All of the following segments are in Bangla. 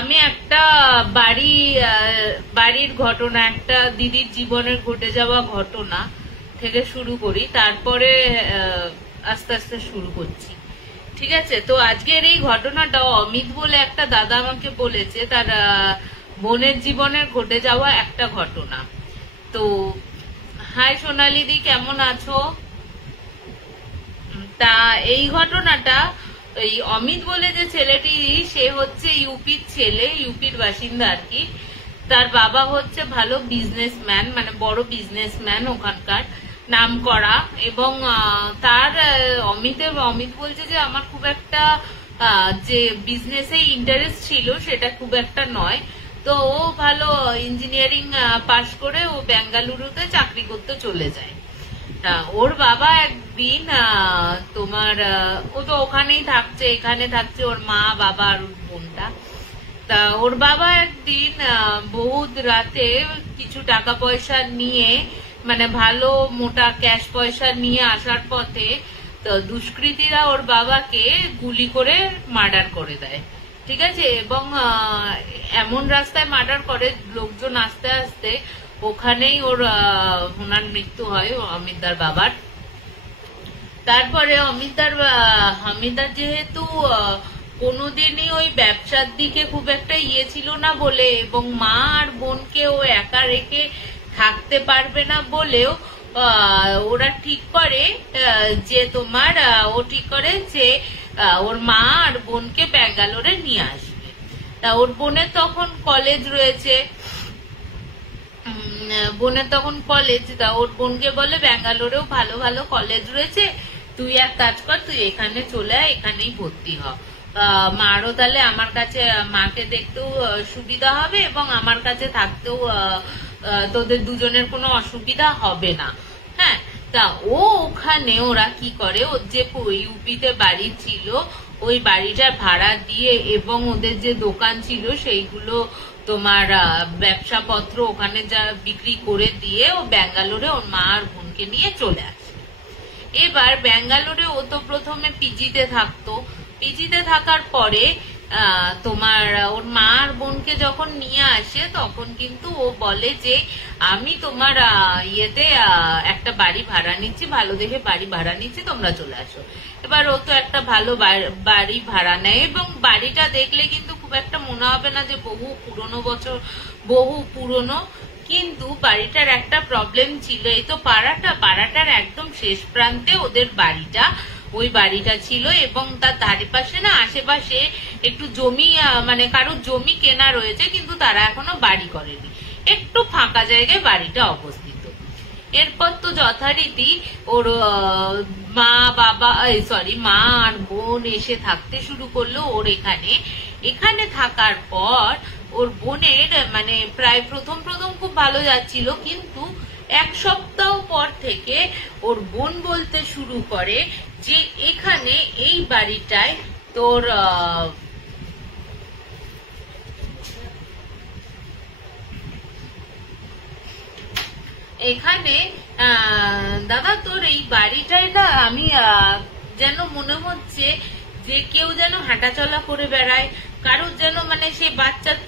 আমি একটা বাড়ির ঘটনা, একটা দিদির জীবনের ঘটে যাওয়া ঘটনা থেকে শুরু করি, তারপরে আস্তে আস্তে শুরু করছি। ঠিক আছে, তো আজকের এই ঘটনাটা অমিত বলে একটা দাদা আমাকে বলেছে, তার বোনের জীবনের ঘটে যাওয়া একটা ঘটনা। তো হাই সোনালি দি, কেমন আছো? তা এই ঘটনাটা, এই অমিত বলে যে ছেলেটি, সে হচ্ছে ইউপির ছেলে, ইউপির বাসিন্দা আর কি। তার বাবা হচ্ছে ভালো বিজনেসম্যান, মানে বড় বিজনেসম্যান ওখানকার, নাম করা। এবং তার অমিত বলছে যে আমার খুব একটা যে বিজনেসে ইন্টারেস্ট ছিল সেটা খুব একটা নয়। তো ও ভালো ইঞ্জিনিয়ারিং পাশ করে ও বেঙ্গালুরুতে চাকরি করতে চলে যায়। ওর বাবা একদিন তোমার ও তো ওখানেই থাকছে, এখানে থাকছে ওর মা বাবা আর বোনটা। তা ওর বাবা একদিন বহুত রাতে কিছু টাকা পয়সা নিয়ে, মানে ভালো মোটা ক্যাশ পয়সা নিয়ে আসার পথে তো দুষ্কৃতীরা ওর বাবাকে গুলি করে মার্ডার করে দেয়। ঠিক আছে, এবং এমন রাস্তায় মার্ডার করে লোকজন আস্তে আস্তে, ওখানেই ওনার মৃত্যু হয় অমিতদার বাবার। তারপরে অমিতদার যেহেতু কোনোদিনই ওই ব্যবসার দিকে খুব একটা ছিল না বলে, এবং মা আর বোনকে ও একা রেখে থাকতে পারবে না বলেও ওরা ঠিক করে যে ও ঠিক করে যে ওর মা আর বোনকে ব্যাঙ্গালোরে নিয়ে আসবে। তা ওর বোনের তখন কলেজ রয়েছে, তা ওর বোনকে বলে ব্যাঙ্গালোরেও ভালো ভালো কলেজ রয়েছে, তুই এক কাজ কর, তুই এখানে চলে আয়, এখানেই ভর্তি হ। মারও তাহলে আমার কাছে, মাকে দেখতেও সুবিধা হবে এবং আমার কাছে থাকতেও তোদের দুজনের কোনো অসুবিধা হবে না। হ্যাঁ, তা ওখানে ওরা কি করে, ওর যে ইউপিতে বাড়ি ছিল ওই বাড়িটার ভাড়া দিয়ে এবং ওদের যে দোকান ছিল সেইগুলো তোমার ব্যবসাপত্র ওখানে যা বিক্রি করে দিয়ে ও ব্যাঙ্গালোরে ওর মা আর বোনকে নিয়ে চলে আসে। এবার ব্যাঙ্গালোরে ও তো প্রথমে পিজিতে থাকতো, পিজিতে থাকার পরে তোমার ওর মা আর বোনকে যখন নিয়ে আসে তখন কিন্তু ও বলে যে আমি তোমার ইয়েতে একটা বাড়ি ভাড়া নিচ্ছি, ভালো দেখে বাড়ি ভাড়া নিচ্ছি, তোমরা চলে আসো। এবার ও তো একটা ভালো বাড়ি ভাড়া নেয় এবং বাড়িটা দেখলে কিন্তু খুব একটা মনে হবে না যে বহু পুরনো, কিন্তু বাড়িটার একটা প্রবলেম ছিল। এই তো পাড়াটার একদম শেষ প্রান্তে ওদের ওই বাড়িটা ছিল এবং তার ধারেপাশে না আশেপাশে একটু জমি, মানে কারোর জমি কেনা রয়েছে কিন্তু তারা এখনো বাড়ি করেনি, একটু ফাঁকা জায়গায় বাড়িটা অবস্থিত। এরপর তো যথারীতি ওর মা আর বোন এসে থাকতে শুরু করলো ওর এখানে থাকার পর ওর বোনের মানে প্রায় প্রথম খুব ভালো যাচ্ছিল, কিন্তু এক সপ্তাহ পর থেকে ওর বোন বলতে শুরু করে যে এখানে এই বাড়িটায় তোর এখানে দাদা তোর এই বাড়িটায় না আমি যেন মনে হচ্ছে যে কেউ যেন হাঁটাচলা করে বেড়ায়, কারোর যেন মানে সে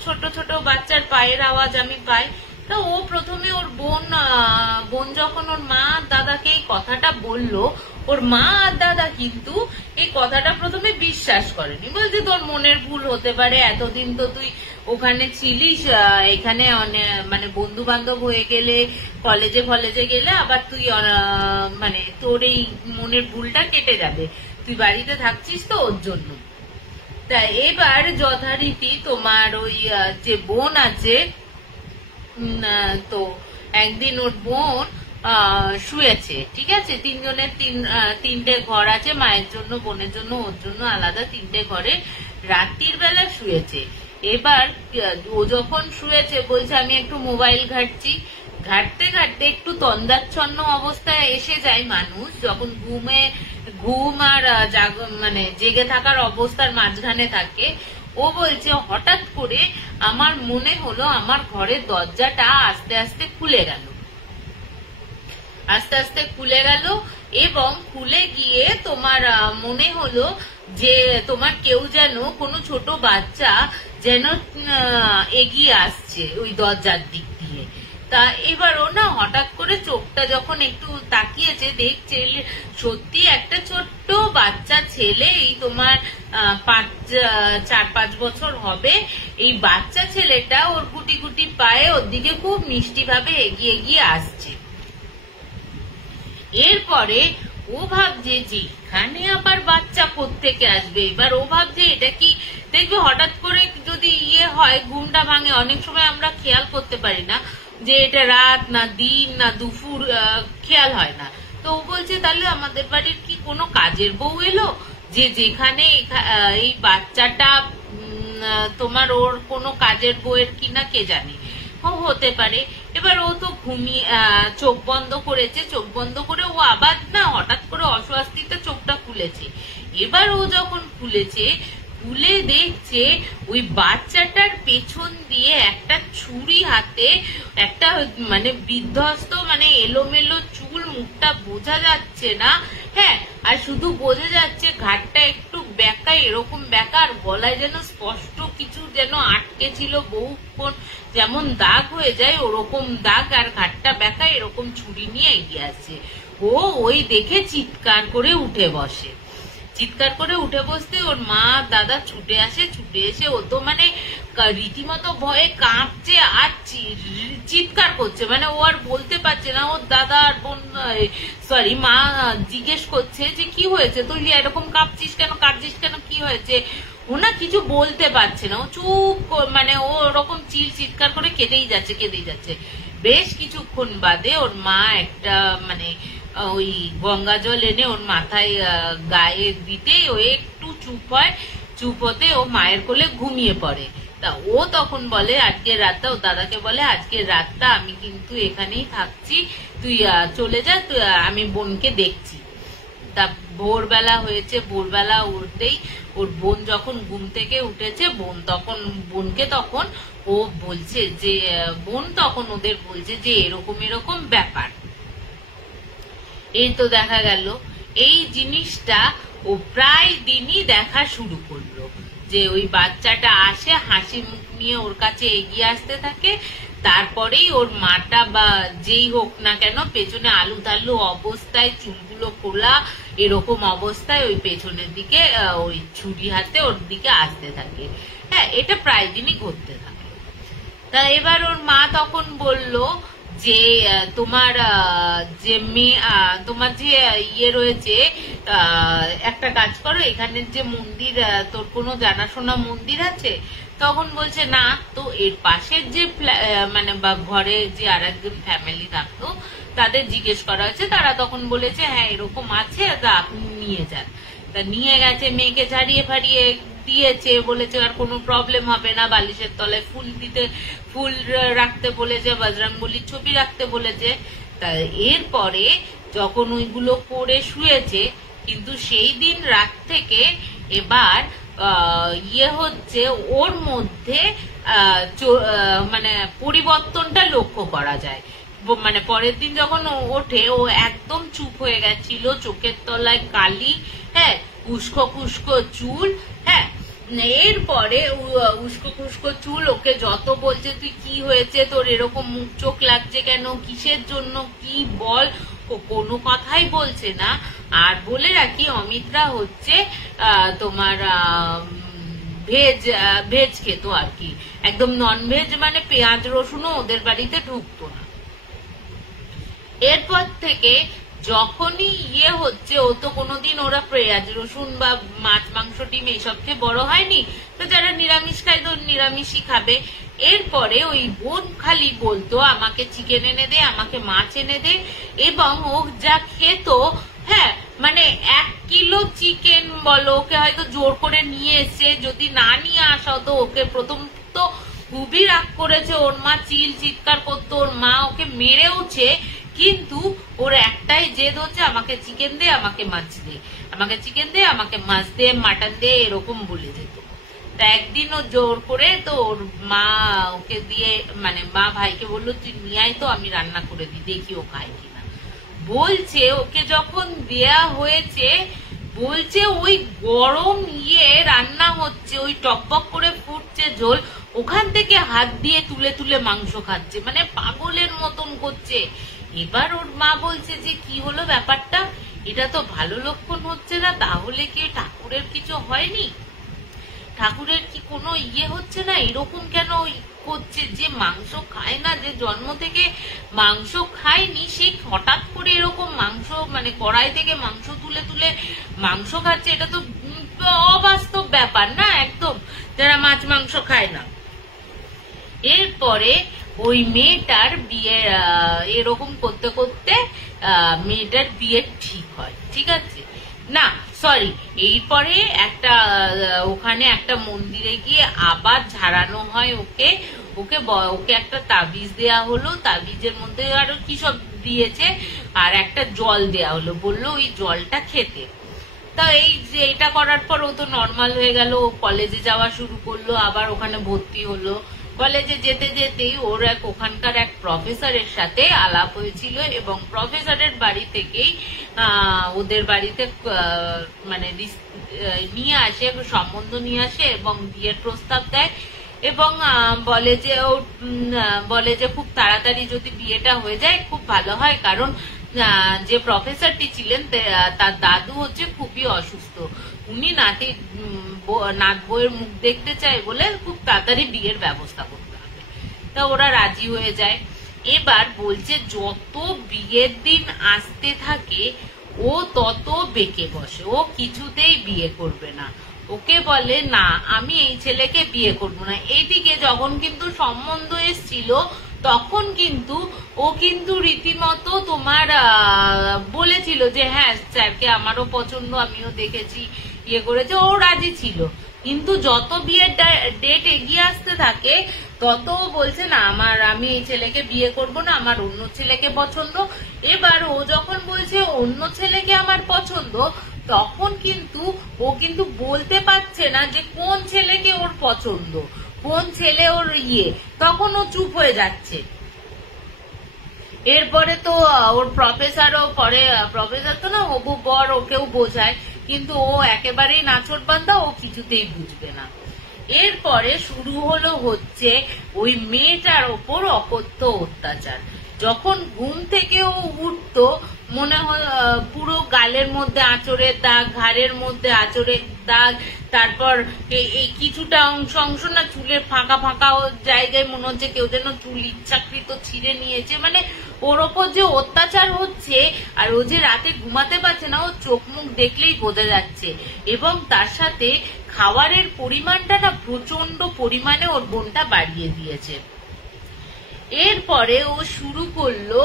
ছোট বাচ্চার পায়ের আওয়াজ আমি পাই। তা ও প্রথমে ওর বোন যখন ওর মা আর দাদাকে এই কথাটা বললো, ওর মা আর দাদা কিন্তু এই কথাটা প্রথমে বিশ্বাস করেনি, বলছে তোর মনের ভুল হতে পারে, এতদিন তো তুই ওখানে ছিলিস, এখানে মানে বন্ধু বান্ধব হয়ে গেলে, কলেজে গেলে আবার তুই মানে তোর এই মনের ভুলটা কেটে যাবে, তুই বাড়িতে থাকছিস তো ওর জন্য। তা এবার যথারীতি তোমার ওই যে বোন আছে, তো একদিন ওর বোন শুয়েছে, ঠিক আছে, তিনটে ঘর আছে, মায়ের জন্য, বোনের জন্য, ওর জন্য আলাদা তিনটে ঘরে রাত্রির বেলা শুয়েছে। এবার ও যখন শুয়েছে বলছে আমি একটু মোবাইল ঘাটতে একটু তন্দাচ্ছন্ন অবস্থায় এসে যায় মানুষ, যখন ঘুম আর মানে জেগে থাকার অবস্থার মাঝখানে থাকে। ও বলছে হঠাৎ করে আমার মনে হলো আমার ঘরের দরজাটা আস্তে আস্তে খুলে গেল। আস্তে আস্তে খুলে গেল এবং খুলে গিয়ে তোমার মনে হলো যে তোমার কেউ যেন কোনো ছোট বাচ্চা যেন এগিয়ে আসছে ওই দরজার দিক দিয়ে। তা এবারও না হঠাৎ করে চোখটা যখন একটু তাকিয়েছে, দেখছে সত্যি একটা ছোট্ট বাচ্চা ছেলে, এই তোমার 4-5 বছর হবে। এই বাচ্চা ছেলেটা ওর গুটি গুটি পায়ে ওর দিকে খুব মিষ্টি ভাবে এগিয়ে এগিয়ে আসছে। এরপরে ও ভাবছে যে এখানে আবার বাচ্চা কোত্থেকে আসবে। এবার ও ভাবছে এটা কি, দেখবে হঠাৎ করে যদি হয় ঘুমটা ভাঙে, অনেক সময় আমরা খেয়াল করতে পারি না যে এটা রাত না দিন না দুপুর, খেয়াল হয় না। তো ও বলছে তাহলে আমাদের বাড়ির কি কোনো কাজের বউ এলো যে যেখানে এই বাচ্চাটা তোমার ওর কোনো কাজের বউয়ের কিনা কে জানে, হতে পারে। এবার ও তো ঘুমিয়ে চোখ বন্ধ করেছে, চোখ বন্ধ করে ও আবার না হঠাৎ করে অস্বস্তিতে চোখটা খুলেছে। এবার ও যখন খুলেছে, খুলে দেখছে ওই বাচ্চাটার পেছন দিয়ে একটা ছুরি হাতে, একটা মানে বিধ্বস্ত মানে এলোমেলো চুল, মুখটা বোঝা যাচ্ছে না, হ্যাঁ, আর শুধু বোঝা যাচ্ছে ঘাটটা একটু বেঁকা, এরকম বেঁকা, আর গলায় যেন স্পষ্ট কিছু যেন আটকে ছিল বহুক্ষণ, যেমন দাগ হয়ে যায় ওরকম দাগ, আর ঘাটটা বেঁকা, এরকম ছুরি নিয়ে এগিয়ে আসছে। ও ওই দেখে চিৎকার করে উঠে বসে। চিৎকার করে উঠে বসতে ওর মা দাদা ছুটে আসে। ছুটে এসে ও তো মানে রীতিমতো ভয়ে কাঁপছে আর চিৎকার করছে, মানে ও আর বলতে পারছে না। ওর দাদা আর বোন মা জিজ্ঞেস করছে যে কি হয়েছে, তুই এরকম কাঁপছিস কেন, কাঁদছিস কেন, কি হয়েছে? ও না কিছু বলতে পারছে না, ও চুপ, মানে ও ওরকম চিৎকার করে কেঁদেই যাচ্ছে। বেশ কিছুক্ষণ বাদে ওর মা একটা মানে ওই গঙ্গা জল এনে ওর মাথায় গায়ে দিতে ও একটু চুপ হয়। চুপ হতে ও মায়ের কোলে ঘুমিয়ে পড়ে। তা ও তখন বলে আজকের রাতটা, ও দাদাকে বলে আজকের রাতটা আমি কিন্তু এখানেই থাকছি, তুই চলে যা, তুই আমি বোনকে দেখছি। তা ভোরবেলা হয়েছে, ভোরবেলা উঠতেই ওর বোন যখন ঘুম থেকে উঠেছে, বোনকে তখন ও বলছে যে বোন তখন ওদের বলছে যে এরকম এরকম ব্যাপার। এই তো দেখা গেল এই জিনিসটা ও প্রায় দিনই দেখা শুরু করলো, যে ওই বাচ্চাটা আসে, হাসি মুখ নিয়ে ওর কাছে এগিয়ে আসতে থাকে। তারপরেই ওর মাটা বা যেই হোক না কেন পেছনে আলু তালু অবস্থায়, চুলগুলো খোলা, এরকম অবস্থায় ওই পেছনের দিকে ওই ছুরি হাতে ওর দিকে আসতে থাকে। হ্যাঁ, এটা প্রায় দিনই ঘটতে থাকে। তা এবার ওর মা তখন বলল যে তোমার যে মেয়ে, তোমার যে রয়েছে, একটা কাজ করো, এখানে যে মন্দির, তোর কোনো জানাশোনা মন্দির আছে? তখন বলছে না। তো এর পাশের যে মানে বা ঘরে যে আর একজন ফ্যামিলি থাকতো তাদের জিজ্ঞেস করা হয়েছে, তারা তখন বলেছে হ্যাঁ এরকম আছে, তা আপনি নিয়ে যান। তা নিয়ে গেছে, মেয়েকে ঝাড়িয়ে ফাড়িয়ে দিয়েছে, বলেছে আর কোনো প্রবলেম হবে না, বালিশের তলায় ফুল রাখতে বলেছে, বজরংবলীর ছবি রাখতে বলেছে। তা এরপরে যখন ওইগুলো করে শুয়েছে, কিন্তু সেই দিন রাত থেকে এবার হচ্ছে ওর মধ্যে মানে পরিবর্তনটা লক্ষ্য করা যায়। মানে পরের দিন যখন ওঠে, ও একদম চুপ হয়ে গেছিল, চোখের তলায় কালি, হ্যাঁ, উস্কো খুস্কো চুল, হ্যাঁ। এরপরে উস্কো খুস্কো চুল, ওকে যত বলছে তুই কি হয়েছে, তোর এরকম মুখ চোখ লাগছে কেন, কিসের জন্য, কি বল, কোনো কথাই বলছে না। আর বলে রাখি অমিতরা হচ্ছে তোমার ভেজ খেত আর কি, একদম নন ভেজ, মানে পেঁয়াজ রসুনও ওদের বাড়িতে ঢুকতো না। এরপর থেকে যখনই হচ্ছে, ও তো কোনোদিন ওরা পেঁয়াজ রসুন বা মাছ মাংস ডিম এইসব খেয়ে বড় হয়নি, তো যারা নিরামিষ খায় তো নিরামিষই খাবে। এরপরে ওই বোন খালি বলতো আমাকে চিকেন এনে দে, আমাকে মাছ এনে দে, এবং ও যা খেত, হ্যাঁ, মানে 1 কিলো চিকেন বলো, ওকে হয়তো জোর করে নিয়ে এসে, যদি না নিয়ে আসা হতো, ওকে প্রথম তো খুবই রাগ করেছে, ওর মা চিৎকার করতো, ওর মা ওকে মেরেওছে, কিন্তু ওর একটাই জেদ হচ্ছে আমাকে চিকেন দে, আমাকে মাছ দে, আমাকে চিকেন দে, আমাকে মাছ দে, মাটন দে, এরকম বলে যেত। তা একদিন ও জোর করে, তো ওর মা ওকে দিয়ে, মানে মা ভাইকে বললো তুই নিয়ে আয় তো, আমি রান্না করে দিই, দেখি ও খায় কিনা। বলছে ওকে যখন দেয়া হয়েছে, বলছে ওই গরম রান্না হচ্ছে, ওই টকবক করে ফুটছে ঝোল, ওখান থেকে হাত দিয়ে তুলে তুলে মাংস খাচ্ছে, মানে পাগলের মতন করছে। এবার ওর মা বলছে যে কি হলো ব্যাপারটা, এটা তো ভালো লক্ষণ হচ্ছে না, তাহলে কি ঠাকুরের কিছু হয়নি, ঠাকুরের কি কোনো হচ্ছে না, এরকম কেন করছে? যে মাংস খায় না, যে জন্ম থেকে মাংস খায়নি, সে হঠাৎ করে এরকম মাংস, মানে কড়াই থেকে মাংস তুলে তুলে মাংস খাচ্ছে, এটা তো অবাস্তব ব্যাপার না একদম, যারা মাছ মাংস খায় না। এরপরে ওই মেয়েটার বিয়ে, এরকম করতে করতে মেয়েটার বিয়ে ঠিক হয়, ঠিক আছে না, সরি, এরপরে একটা ওখানে একটা মন্দিরে গিয়ে আবার ঝাড়ানো হয় ওকে, ওকে ওকে একটা তাবিজ দেয়া হলো, তাবিজের মধ্যে আরো কি সব দিয়েছে, আর একটা জল দেয়া হলো, বললো ওই জলটা খেতে। তা এই যে এটা করার পর ও তো নর্মাল হয়ে গেল, ও কলেজে যাওয়া শুরু করলো, আবার ওখানে ভর্তি হলো। কলেজে যেতে যেতেই ওর ওখানকার এক প্রফেসরের সাথে আলাপ হয়েছিল, এবং প্রফেসরের বাড়ি থেকেই ওদের বাড়িতে মানে নিয়ে আসে, সম্বন্ধ নিয়ে আসে এবং বিয়ের প্রস্তাব দেয়, এবং বলে যে খুব তাড়াতাড়ি যদি বিয়েটা হয়ে যায় খুব ভালো হয়, কারণ যে প্রফেসরটি ছিলেন তার দাদু হচ্ছে খুবই অসুস্থ, উনি নাত বউয়ের মুখ দেখতে চায় বলে খুব তাড়াতাড়ি বিয়ের ব্যবস্থা করতে হবে। তা ওরা রাজি হয়ে যায়। এবার বলছে যত বিয়ের দিন আসতে থাকে ও তত বেঁকে বসে, ও কিছুতেই বিয়ে করবে না, ওকে বলে না আমি এই ছেলেকে বিয়ে করবো না। এইদিকে যখন কিন্তু সম্বন্ধ এসছিল তখন কিন্তু ও কিন্তু রীতিমতো তোমার বলেছিল যে হ্যাঁ স্যারকে আমারও পছন্দ, আমিও দেখেছি, করেছে, ও রাজি ছিল। কিন্তু যত বিয়ের ডেট এগিয়ে আসতে থাকে তত বলছে না আমি এই ছেলেকে বিয়ে করব না, আমার অন্য ছেলেকে পছন্দ। এবার ও যখন বলছে অন্য ছেলেকে আমার পছন্দ, তখন কিন্তু ও কিন্তু বলতে পারছে না যে কোন ছেলেকে ওর পছন্দ, কোন ছেলে ওর তখন ও চুপ হয়ে যাচ্ছে। এরপরে তো ওর প্রফেসরও পরে, প্রফেসর তো না হবু বর, ওকেও বোঝায়, কিন্তু ও একেবারেই নাছোড় বান্দা, ও কিছুতেই বুঝবে না। এরপরে শুরু হচ্ছে ওই মেয়েটার ওপর অকথ্য অত্যাচার। যখন ঘুম থেকে ও উঠতো মনে হয় পুরো গালের মধ্যে আঁচড়ের দাগ, ঘাড়ের মধ্যে আঁচড়ের দাগ, তারপর এই কিছুটা অংশ না চুলের ফাঁকা ফাঁকা জায়গায় মনে হচ্ছে কেউ যেন চুল ইচ্ছাকৃত ছিঁড়ে নিয়েছে, মানে ওর ওপর যে অত্যাচার হচ্ছে, আর ও যে রাতে ঘুমাতে পারছে না, ও চোখ মুখ দেখলেই বোঝা যাচ্ছে। এবং তার সাথে খাবারের পরিমাণটা না প্রচন্ড পরিমাণে ওর বোনটা বাড়িয়ে দিয়েছে। এরপরে ও শুরু করলো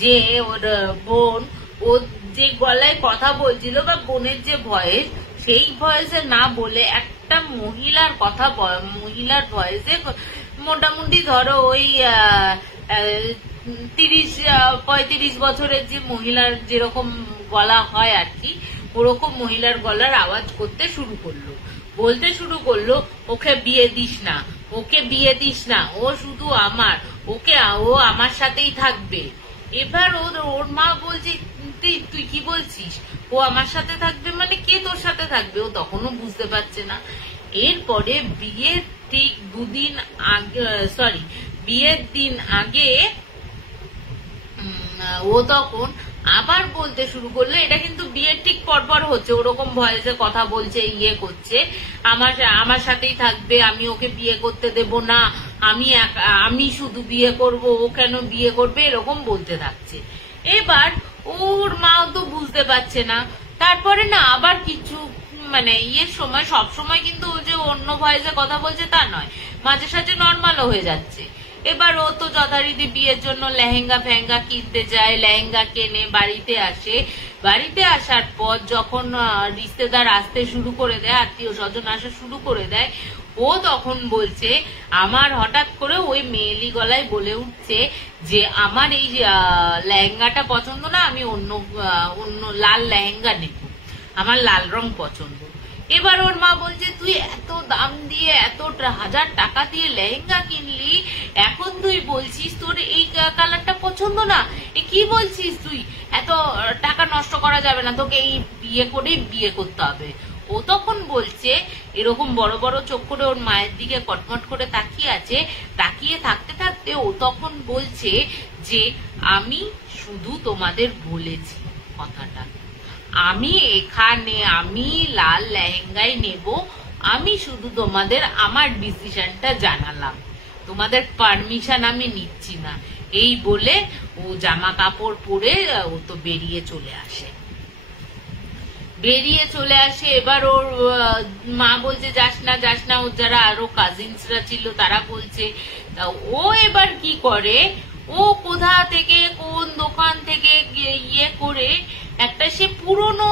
যে ওর বোন, ও যে গলায় কথা বলছিল বা বোনের যে ভয়েস, সেই ভয়েসে না বলে একটা মহিলার কথা, মহিলার ভয়েসে, মোটামুটি ধরো ওই 30-35 বছরের যে মহিলার যেরকম গলা হয় আর কি, ওরকম মহিলার গলার আওয়াজ করতে শুরু করলো, বলতে শুরু করলো ওকে বিয়ে দিস না, ওকে বিয়ে দিস না, ও শুধু আমার, ও আমার সাথেই থাকবে। এবার ওর মা বলছে তুই কি বলছিস, ও আমার সাথে থাকবে মানে কে তোর সাথে থাকবে, ও তখনও বুঝতে পারছে না। এরপরে বিয়ের ঠিক বিয়ের দিন আগে ও তখন আবার বলতে শুরু করলো, এটা কিন্তু বিয়ের ঠিক পরপর হচ্ছে, ওরকম ভয়েসে কথা বলছে, করছে, আমার সাথেই থাকবে, আমি ওকে বিয়ে করতে দেব না, আমি শুধু বিয়ে করব, ও কেন বিয়ে করবে, এরকম বলতে থাকছে। এবার ওর মাও তো বুঝতে পারছে না। তারপরে না আবার কিছু মানে সময়, সব সময় কিন্তু ও যে অন্য ভয়েসে কথা বলছে তা নয়, মাঝে সাঝে নর্মালও হয়ে যাচ্ছে। এবার ও তো যথারীতি বিয়ের জন্য লেহেঙ্গা ফেহেঙ্গা কিনতে যায়, লেহেঙ্গা কেনে বাড়িতে আসে। বাড়িতে আসার পর যখন রিশতেদার আসতে শুরু করে দেয়, আত্মীয় স্বজন আসা শুরু করে দেয়, ও তখন বলছে, আমার হঠাৎ করে ওই মেয়েলি গলায় বলে উঠছে যে আমার এই লেহেঙ্গাটা পছন্দ না, আমি অন্য লাল লেহেঙ্গা নেব, আমার লাল রং পছন্দ। এবার ওর মা বলছে তুই এত দাম দিয়ে, এত 1000 টাকা দিয়ে লেহেঙ্গা কিনলি, এখন তুই বলছিস তোর এই কালারটা পছন্দ না, কি বলছিস তুই, এত টাকা নষ্ট করা যাবে না, তোকে এই বিয়ে করেই বিয়ে করতে হবে। ও তখন বলছে, এরকম বড় বড় চোখ করে ওর মায়ের দিকে কটমট করে তাকিয়ে আছে। তাকিয়ে থাকতে থাকতে ও তখন বলছে যে আমি শুধু তোমাদের বলেছি কথাটা, আমি এখানে আমি লাল লেহেঙ্গাই নেব, আমি শুধু তোমাদের আমার ডিসিশনটা জানালাম, তোমাদের পারমিশন আমি নিচ্ছি না। এই বলে ও জামা কাপড় পরে ও তো বেরিয়ে চলে আসে। এবার ওর মা বলছে যাস না। ওর যারা আরো কাজিনসরা ছিল তারা বলছে। ও এবার কি করে, ও কোথা থেকে কোন দোকান থেকে ইয়ে করে একটা সে পুরনো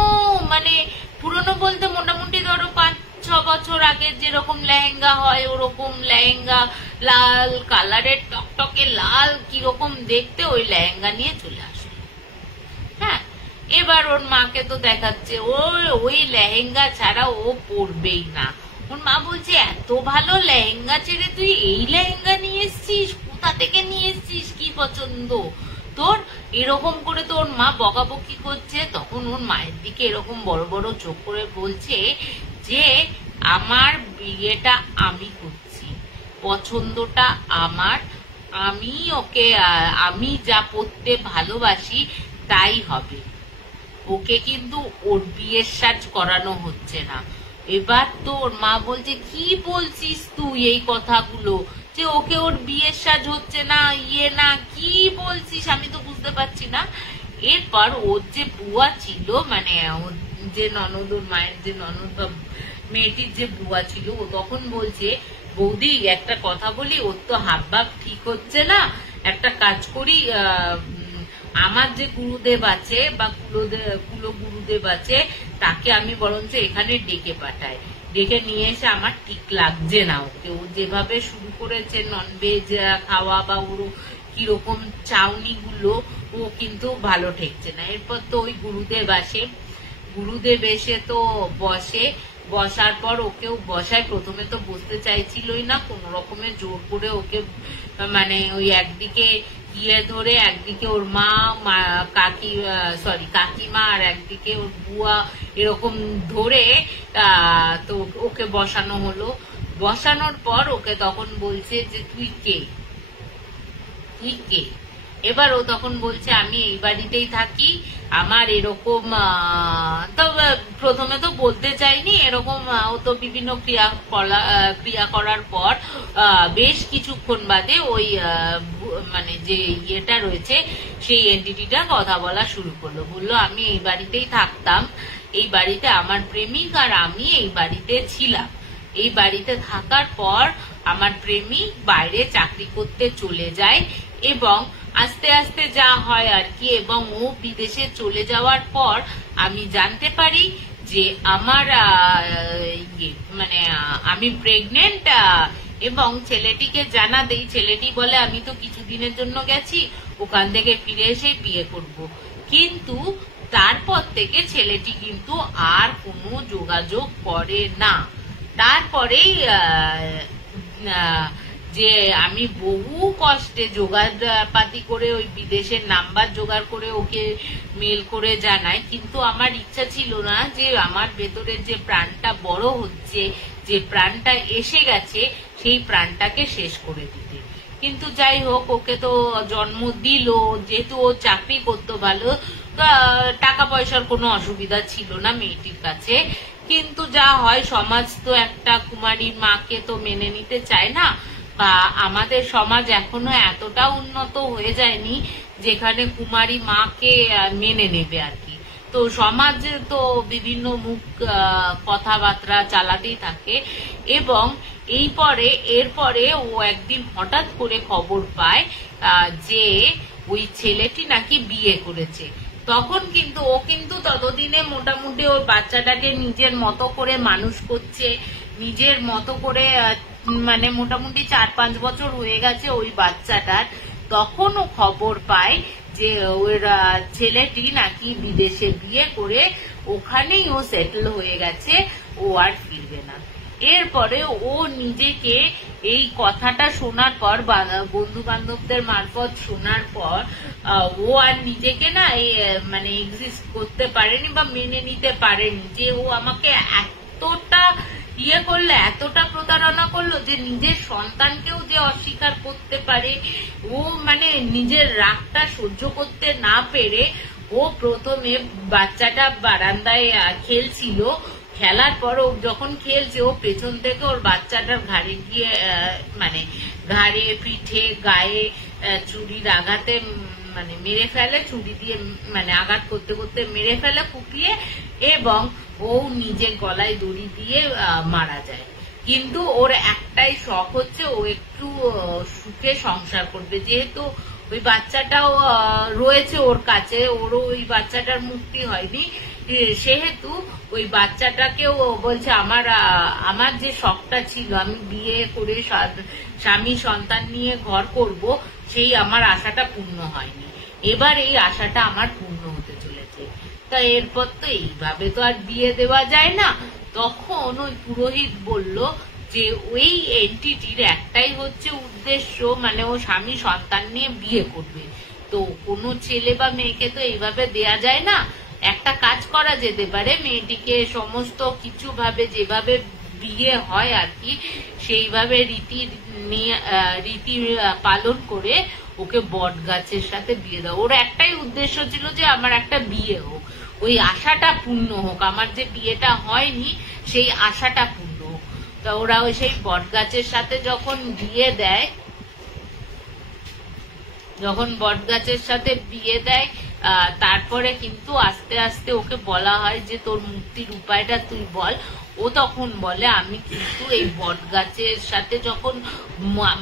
বলতে মোটামুটি ধরো 5-6 বছর আগে যেরকম লেহেঙ্গা হয় ওরকম লেহেঙ্গা, লাল কালারের টকটকে লাল কিরকম দেখতে, ওই লেহেঙ্গা নিয়ে চলে আসে। হ্যাঁ, এবার ওর মাকে তো দেখাচ্ছে ওই লেহেঙ্গা ছাড়া ও পরবেই না। ওর মা বলছে এত ভালো লেহেঙ্গা ছেড়ে তুই এই লেহেঙ্গা নিয়ে এসছিস, কোথা থেকে নিয়ে এসছিস, কি পছন্দ তোর? এরকম করে তো ওর মা বকাবকি করছে। তখন ওর মায়ের দিকে এরকম বড় বড় চোখ করে বলছে যে আমার বিয়েটা আমি করছি, পছন্দটা আমার, আমি যা পড়তে ভালোবাসি তাই হবে, ওকে কিন্তু ওর বিয়ের সাজ করানো হচ্ছে না। এবার তো ওর মা বলছে কি বলছিস তুই এই কথাগুলো, যে ওকে ওর বিয়ের সাজ হচ্ছে না, না কি বলছিস, আমি তো বুঝতে পারছি না। এরপর ওর যে বুয়া ছিল, মানে যে ননদ, ওর মায়ের যে ননদ বা মেয়েটির যে বুয়া ছিল, ও তখন বলছে বৌদি একটা কথা বলি, ওর তো হাবভাব ঠিক হচ্ছে না, একটা কাজ করি, আমার যে গুরুদেব আছে বা কুলো গুরুদেব আছে তাকে আমি বরঞ্চ এখানে ডেকে পাঠাই, ডেকে নিয়ে এসে আমার ঠিক লাগছে না ওকে, ও যেভাবে শুরু করেছে ননভেজ খাওয়া বা ওর কিরকম চাউনি গুলো, ও কিন্তু ভালো ঠেকছে না। এরপর তো ওই গুরুদেব এসে তো বসার পর ওকেও বসায়। প্রথমে তো বসতে চাইছিলই না, কোন রকমের জোর করে ওকে মানে ওই একদিকে ধরে, একদিকে ওর কাকিমা আর একদিকে ওর বুয়া এরকম ধরে তো ওকে বসানো হলো। বসানোর পর ওকে তখন বলছে যে তুই কে। এবার ও তখন বলছে আমি এই বাড়িতেই থাকি, আমার এরকম, তো প্রথমে তো বলতে চাইনি এরকম। ও তো বিভিন্ন ক্রিয়া করার পর বেশ কিছুক্ষণ বাদে ওই মানে যে ইয়েটা রয়েছে সেই এন্টিটিটা কথা বলা শুরু করলো। বললো আমি এই বাড়িতেই থাকতাম, এই বাড়িতে আমার প্রেমিক আর আমি এই বাড়িতে ছিলাম। এই বাড়িতে থাকার পর আমার প্রেমিক বাইরে চাকরি করতে চলে যায় এবং আস্তে আস্তে যা হয় আর কি, এবং ও বিদেশে চলে যাওয়ার পর আমি জানতে পারি যে আমার আমি প্রেগনেন্ট, এবং ছেলেটিকে জানা দেই। ছেলেটি বলে আমি তো কিছুদিনের জন্য গেছি, ওখান থেকে ফিরে এসে বিয়ে করব। কিন্তু তারপর থেকে ছেলেটি কিন্তু আর কোনো যোগাযোগ করে না। তারপরেই যে আমি বহু কষ্টে জোগাড়পাতি করে ওই বিদেশের নাম্বার জোগাড় করে ওকে মেল করে জানাই, কিন্তু আমার ইচ্ছা ছিল না যে আমার ভেতরের যে প্রাণটা বড় হচ্ছে, যে প্রাণটা এসে গেছে, সেই প্রাণটাকে শেষ করে দিতে। কিন্তু যাই হোক, ওকে তো জন্ম দিল, যেহেতু ও চাকরি করতো ভালো, টাকা পয়সার কোনো অসুবিধা ছিল না মেয়েটির কাছে। কিন্তু যা হয়, সমাজ তো একটা কুমারীর মাকে তো মেনে নিতে চায় না, বা আমাদের সমাজ এখনো এতটা উন্নত হয়ে যায়নি যেখানে কুমারী মাকে মেনে নেবে আর কি। তো সমাজে তো বিভিন্ন মুখ কথাবার্তা চালাতেই থাকে। এবং এরপরে ও একদিন হঠাৎ করে খবর পায় যে ওই ছেলেটি নাকি বিয়ে করেছে। তখন কিন্তু ও কিন্তু ততদিনে মোটামুটি ওর বাচ্চাটাকে নিজের মতো করে মানুষ করছে, নিজের মতো করে, মানে মোটামুটি 4-5 বছর হয়ে গেছে ওই বাচ্চাটার। তখন ও খবর পায় যে ওর ছেলেটি নাকি বিদেশে বিয়ে করে ওখানেই ও সেটেল হয়ে গেছে, ও আর ফিরবে না। এরপরে ও নিজেকে এই কথাটা শোনার পর বন্ধু বান্ধবদের মারফত শোনার পর ও আর নিজেকে না মানে এক্সিস্ট করতে পারেনি বা মেনে নিতে পারেনি যে ও আমাকে এতটা করলে, এতটা প্রতারণা করলো যে নিজের সন্তানকেও যে অস্বীকার করতে পারে। ও মানে নিজের রাগটা সহ্য করতে না পেরে ও প্রথমে বাচ্চাটা বারান্দায় খেলছিল, খেলার পর ও যখন খেলছে ও পেছন থেকে ওর বাচ্চাটার ঘাড়ে গিয়ে মানে ঘাড়ে, পিঠে, গায়ে চুরির আঘাতে মানে মেরে ফেলে, চুরি দিয়ে মানে আঘাত করতে করতে মেরে ফেলে কুপিয়ে, এবং ও নিজে গলায় দড়ি দিয়ে মারা যায়। কিন্তু ওর একটাই শখ হচ্ছে ও একটু সুখে সংসার করবে, যেহেতু ওই বাচ্চাটাও রয়েছে ওর কাছে, ওরও ওই বাচ্চাটার মুক্তি হয়নি, সেহেতু ওই বাচ্চাটাকেও বলছে আমার যে শখটা ছিল আমি বিয়ে করে স্বামী সন্তান নিয়ে ঘর করব, সেই আমার আশাটা পূর্ণ হয়নি, এবার এই আশাটা আমার পূর্ণ হতে চলেছে। তা এরপর তো এইভাবে তো আর বিয়ে দেওয়া যায় না। তখন ওই পুরোহিত বলল যে ওই এন্টিটির একটাই হচ্ছে উদ্দেশ্য, মানে ও স্বামী সন্তান নিয়ে বিয়ে করবে, তো কোনো ছেলে বা মেয়েকে তো এইভাবে দেয়া যায় না। একটা কাজ করা যেতে পারে, মেয়েটিকে সমস্ত কিছু ভাবে যেভাবে বিয়ে হয় আর কি সেইভাবে রীতি পালন করে ওকে বট গাছের সাথে বিয়ে দাও। ওর একটাই উদ্দেশ্য ছিল যে আমার একটা বিয়ে হোক, ওই আশাটা পূর্ণ হোক, আমার যে বিয়েটা হয়নি সেই আশাটা পূর্ণ হোক। তা ওরা ওই সেই বট গাছের সাথে যখন বিয়ে দেয়, যখন বট গাছের সাথে বিয়ে দেয় তারপরে কিন্তু আস্তে আস্তে ওকে বলা হয় যে তোর মুক্তির উপায়টা তুই বল। ও তখন বলে আমি কিন্তু এই বট গাছের সাথে যখন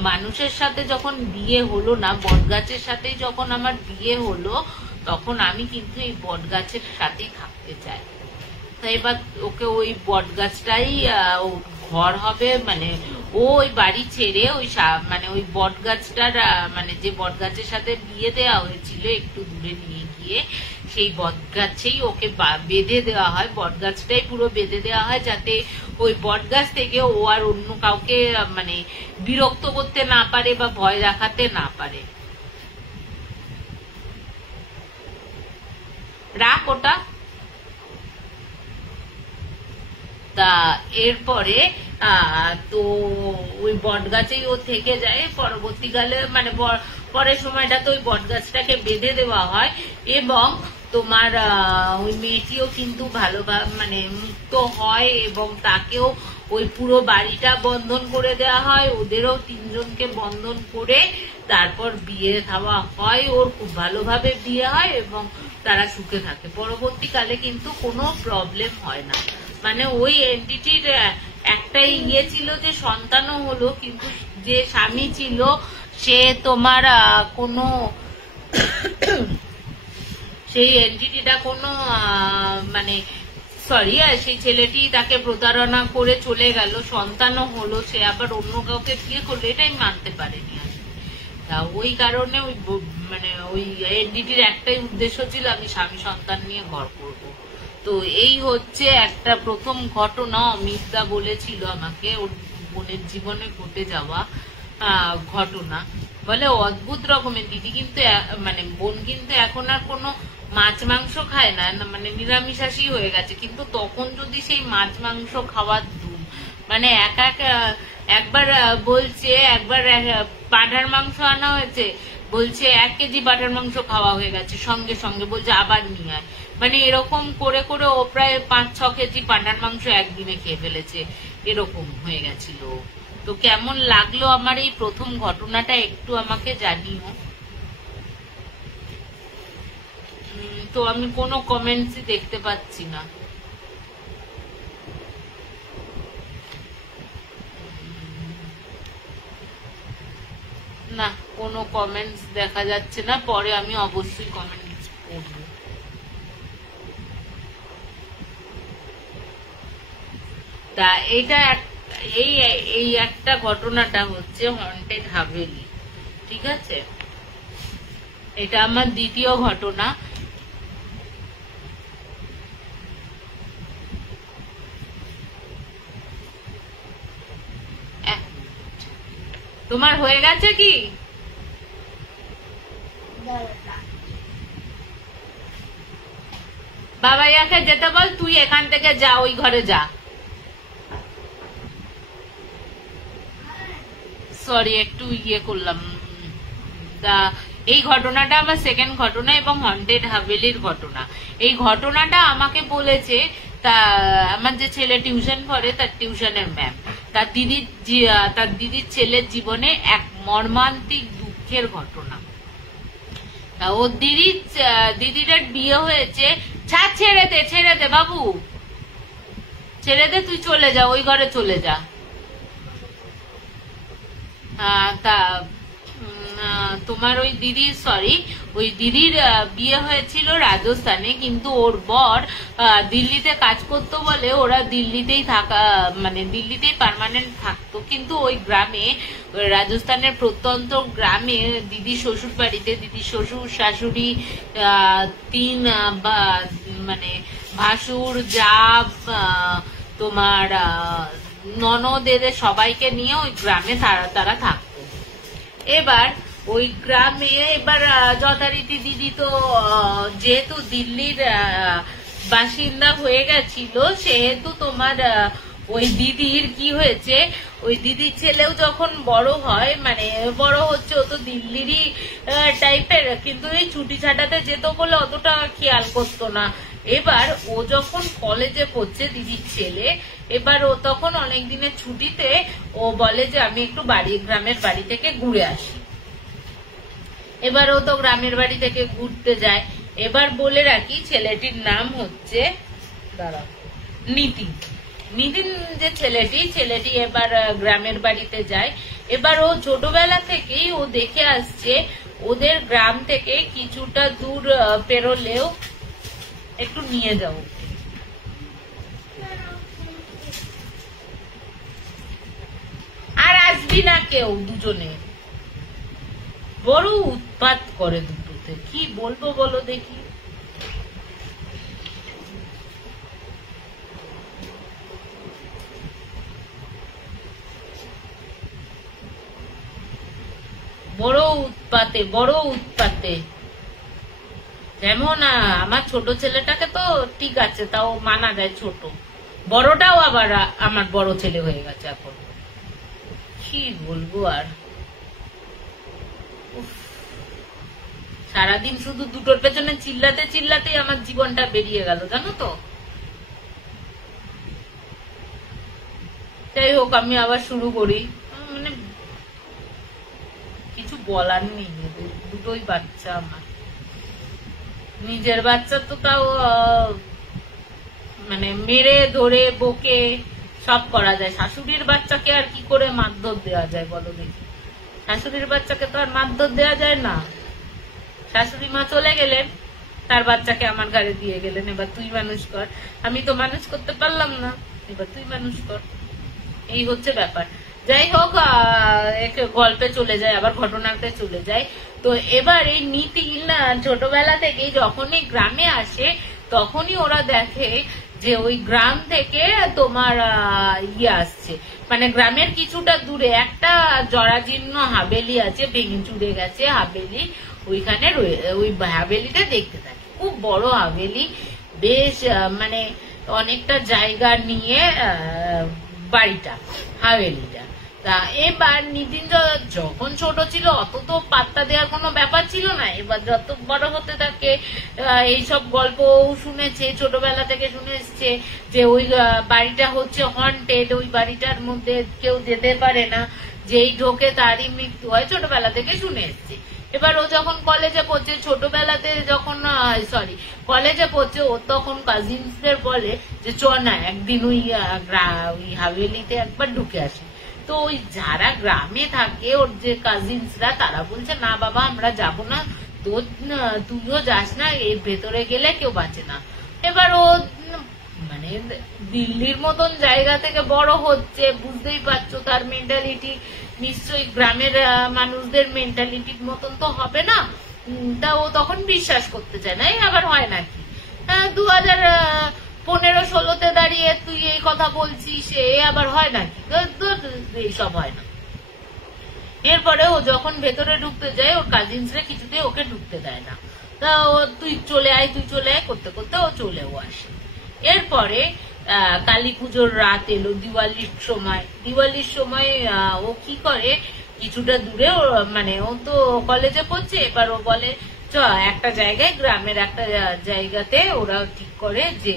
মানুষের সাথে যখন বিয়ে হলো না, বট গাছের সাথেই যখন আমার বিয়ে হলো, তখন আমি কিন্তু এই বট গাছের সাথেই থাকতে চাই। তাই এবার ওকে ওই বট গাছটাই ঘর হবে, মানে ও ওই বাড়ি ছেড়ে ওই মানে ওই বট গাছটার মানে যে বট গাছের সাথে বিয়ে দেওয়া হয়েছিল একটু দূরে নিয়ে গিয়ে সেই বট গাছেই ওকে বেঁধে দেওয়া হয়, বট গাছটাই পুরো বেঁধে দেওয়া হয়, যাতে ওই বট গাছ থেকে ও আর অন্য কাউকে মানে বিরক্ত করতে না পারে বা ভয় দেখাতে না পারে। রাখ ওটা। তা এরপরে তো ওই বট গাছেই ও থেকে যায়। পরবর্তীকালে মানে পরের সময়টা তো ওই বট গাছটাকে বেঁধে দেওয়া হয়, এবং তোমার ওই মেয়েটিও কিন্তু ভালোভাবে মানে মুক্ত হয়, এবং তাকেও ওই পুরো বাড়িটা বন্ধন করে দেওয়া হয়, ওদেরও তিনজনকে বন্ধন করে তারপর বিয়ে দেওয়া হয়। ওর খুব ভালোভাবে বিয়ে হয় এবং তারা সুখে থাকে। পরবর্তীকালে কিন্তু কোনো প্রবলেম হয় না। মানে ওই এন্টিটির একটাই ছিল যে সন্তানও হলো, কিন্তু যে স্বামী ছিল সে তোমার কোনো সেই এন্টিটিটা কোনো মানে সরি সেই ছেলেটি তাকে প্রতারণা করে চলে গেল, সন্তানও হলো, সে আবার অন্য কাউকে বিয়ে করলো, এটাই মানতে পারেনি। তা ওই কারণে ওই মানে ওই এন্টিটির একটাই উদ্দেশ্য ছিল আমি স্বামী সন্তান নিয়ে ঘর করব। তো এই হচ্ছে একটা প্রথম ঘটনা অমিতদা বলেছিল আমাকে, ওর বোনের জীবনে ঘটে যাওয়া ঘটনা। বলে অদ্ভুত রকমের দিদি কিন্তু মানে বোন কিন্তু এখন আর কোনো মাছ মাংস খায় না, মানে নিরামিষাশী হয়ে গেছে, কিন্তু তখন যদি সেই মাছ মাংস খাওয়ার ধুম, মানে একবার বলছে একবার পাঁঠার মাংস আনা হয়েছে, বলছে 1 কেজি পাঁঠার মাংস খাওয়া হয়ে গেছে, সঙ্গে সঙ্গে বলছে আবার নিয়ে আয়, মানে এরকম করে করে ও প্রায় 5-6 কেজি পাঁঠার মাংস একদিনে খেয়ে ফেলেছে, এরকম হয়ে গেছিল। তো কেমন লাগলো আমার এই প্রথম ঘটনাটা একটু আমাকে জানিও। তো আমি কোনো কমেন্টসই দেখতে পাচ্ছি না। না, কোনো কমেন্টস দেখা যাচ্ছে না, পরে আমি অবশ্যই কমেন্টস করব। তা এটা এই একটা ঘটনাটা হচ্ছে হন্টেড হাভেলি, ঠিক আছে? এটা আমার দ্বিতীয় ঘটনা। তোমার হয়ে গেছে কি? বাবাইয়াকে যেতে বল, তুই এখান থেকে যা, ওই ঘরে যা। সরি, একটু ইয়ে করলাম। এই ঘটনাটা আমার সেকেন্ড ঘটনা এবং হন্টেড হাভেলির ঘটনা। এই ঘটনাটা আমাকে বলেছে তা আমার যে ছেলে টিউশন পড়ে তার টিউশনের ম্যাম। তার দিদির ছেলের জীবনে এক মর্মান্তিক দুঃখের ঘটনা। ওর দিদির বিয়ে হয়েছে। ছেড়ে দে বাবু, ছেড়ে দে, তুই চলে যা, ওই ঘরে চলে যা। তা তোমার ওই দিদির বিয়ে হয়েছিল রাজস্থানে, কিন্তু ওর বর দিল্লিতে কাজ করতো বলে ওরা দিল্লিতেই দিল্লিতেই পার্মানেন্ট থাকতো। কিন্তু ওই গ্রামে, রাজস্থানের প্রত্যন্ত গ্রামে দিদির শ্বশুর বাড়িতে দিদির শ্বশুর শাশুড়ি, তিন ভাসুর, জাব, তোমার ননদ, এদের সবাইকে নিয়ে ওই গ্রামে তারা থাকতো। এবার ওই গ্রামে যথারীতি দিদি তো যেহেতু দিল্লির বাসিন্দা হয়ে গেছিল, সেহেতু তোমার ওই দিদির কি হয়েছে, ওই দিদির ছেলেও যখন বড় হয়, বড় হচ্ছে, ও তো দিল্লিরই টাইপের, কিন্তু এই ছুটি ছাটাতে যেত বলে অতটা খেয়াল করতো না। এবার ও যখন কলেজে পড়ছে, দিদির ছেলে, এবার ও তখন অনেক দিনের ছুটিতে ও বলে যে আমি একটু গ্রামের বাড়ি থেকে ঘুরে আসি। এবার ও তো গ্রামের বাড়ি থেকে ঘুরতে যায়। এবার বলে রাখি, ছেলেটির নাম হচ্ছে নিতিন। নিতিন যে ছেলেটি এবার গ্রামের বাড়িতে যায়। এবার ও ছোটবেলা থেকেই ও দেখে আসছে ওদের গ্রাম থেকে কিছুটা দূর পেরোলেও, একটু নিয়ে যাও, আর আসবি না কেউ, দুজনে বড় উৎপাত করে দুটোতে। কি বলবো বলো দেখি। বড় উৎপাতে। যেমন আমার ছোট ছেলেটাকে তো ঠিক আছে, তাও মানা যায়, ছোট। বড়টাও আবার আমার বড় ছেলে হয়ে গেছে এখন। কি বলবো আর। সারাদিন শুধু দুটোর পেছনে চিল্লাতেই আমার জীবনটা বেরিয়ে গেল, জানো তো। যাই হোক, আমি আবার শুরু করি। কিছু বলার নেই, দুটোই বাচ্চা আমার। নিজের বাচ্চা তো তাও মেরে ধরে বকে সব করা যায়। শাশুড়ির বাচ্চাকে আর কি করে মারধর দেওয়া যায় বলো দেখি। শাশুড়ির বাচ্চাকে তো আর মারধর দেওয়া যায় না। শাশুড়ি মা চলে গেলেন, তার বাচ্চাকে আমার ঘরে দিয়ে গেলেন, এবার তুই মানুষ কর। আমি তো মানুষ করতে পারলাম না, এবার তুই মানুষ কর। এই হচ্ছে ব্যাপার। যাই হোক, গল্পে চলে যায়, আবার ঘটনাতে চলে যায়। তো এবার এই নিতিন ছোটবেলা থেকেই যখনই গ্রামে আসে, তখনই ওরা দেখে যে ওই গ্রাম থেকে তোমার আসছে, গ্রামের কিছুটা দূরে একটা জরাজীর্ণ হাভেলি আছে, ভেঙে চুরে গেছে হাভেলি। ওইখানে ওই হাভেলিটা দেখতে থাকে, খুব বড় হাভেলি, বেশ অনেকটা জায়গা নিয়ে বাড়িটা, হাভেলিটা। তা এবার নিতিন যখন ছোট ছিল অত তো পাত্তা দেওয়ার কোনো ব্যাপার ছিল না। এবার যত বড় হতে থাকে, এইসব গল্প শুনেছে, ছোটবেলা থেকে শুনে এসছে যে ওই বাড়িটা হচ্ছে হন্টেড, ওই বাড়িটার মধ্যে কেউ যেতে পারে না, যেই ঢোকে তারই মৃত্যু হয়, ছোটবেলা থেকে শুনে এসছে। এবার ও যখন কলেজে পড়ছে, কলেজে পড়ছে, ও তখন কাজিনসদের বলে যে চ না একদিন ওই হাভেলিতে একবার ঢুকে আসে। তো ওই যারা গ্রামে থাকে, ওর যে কাজিনসরা, তারা বলছে না বাবা আমরা যাব না, তুইও যাস না, এর ভেতরে গেলে কেউ বাঁচে না। এবার ও দিল্লির মতন জায়গা থেকে বড় হচ্ছে, বুঝতেই পারছো তার মেন্টালিটি নিশ্চয়ই গ্রামের মানুষদের মেন্টালিটির মতন তো হবে না। তা ও তখন বিশ্বাস করতে চায় না। এই আবার হয় নাকি 2015-16-তে দাঁড়িয়ে তুই এই কথা বলছিস, এ আবার হয় নাকি? এইসব হয় না। এরপরে ও যখন ভেতরে ঢুকতে যায় ওর কাজিনসরা কিছুতেই ওকে ঢুকতে দেয় না। তা ও তুই চলে আয় করতে করতে ও চলেও আসে। এরপরে কালী পুজোর রাত এলো, দিওয়ালির সময় ও কি করে, কিছুটা দূরে মানে ও তো কলেজে পড়ছে, এবার ও বলে চ একটা জায়গায়, গ্রামের একটা জায়গাতে ওরা ঠিক করে যে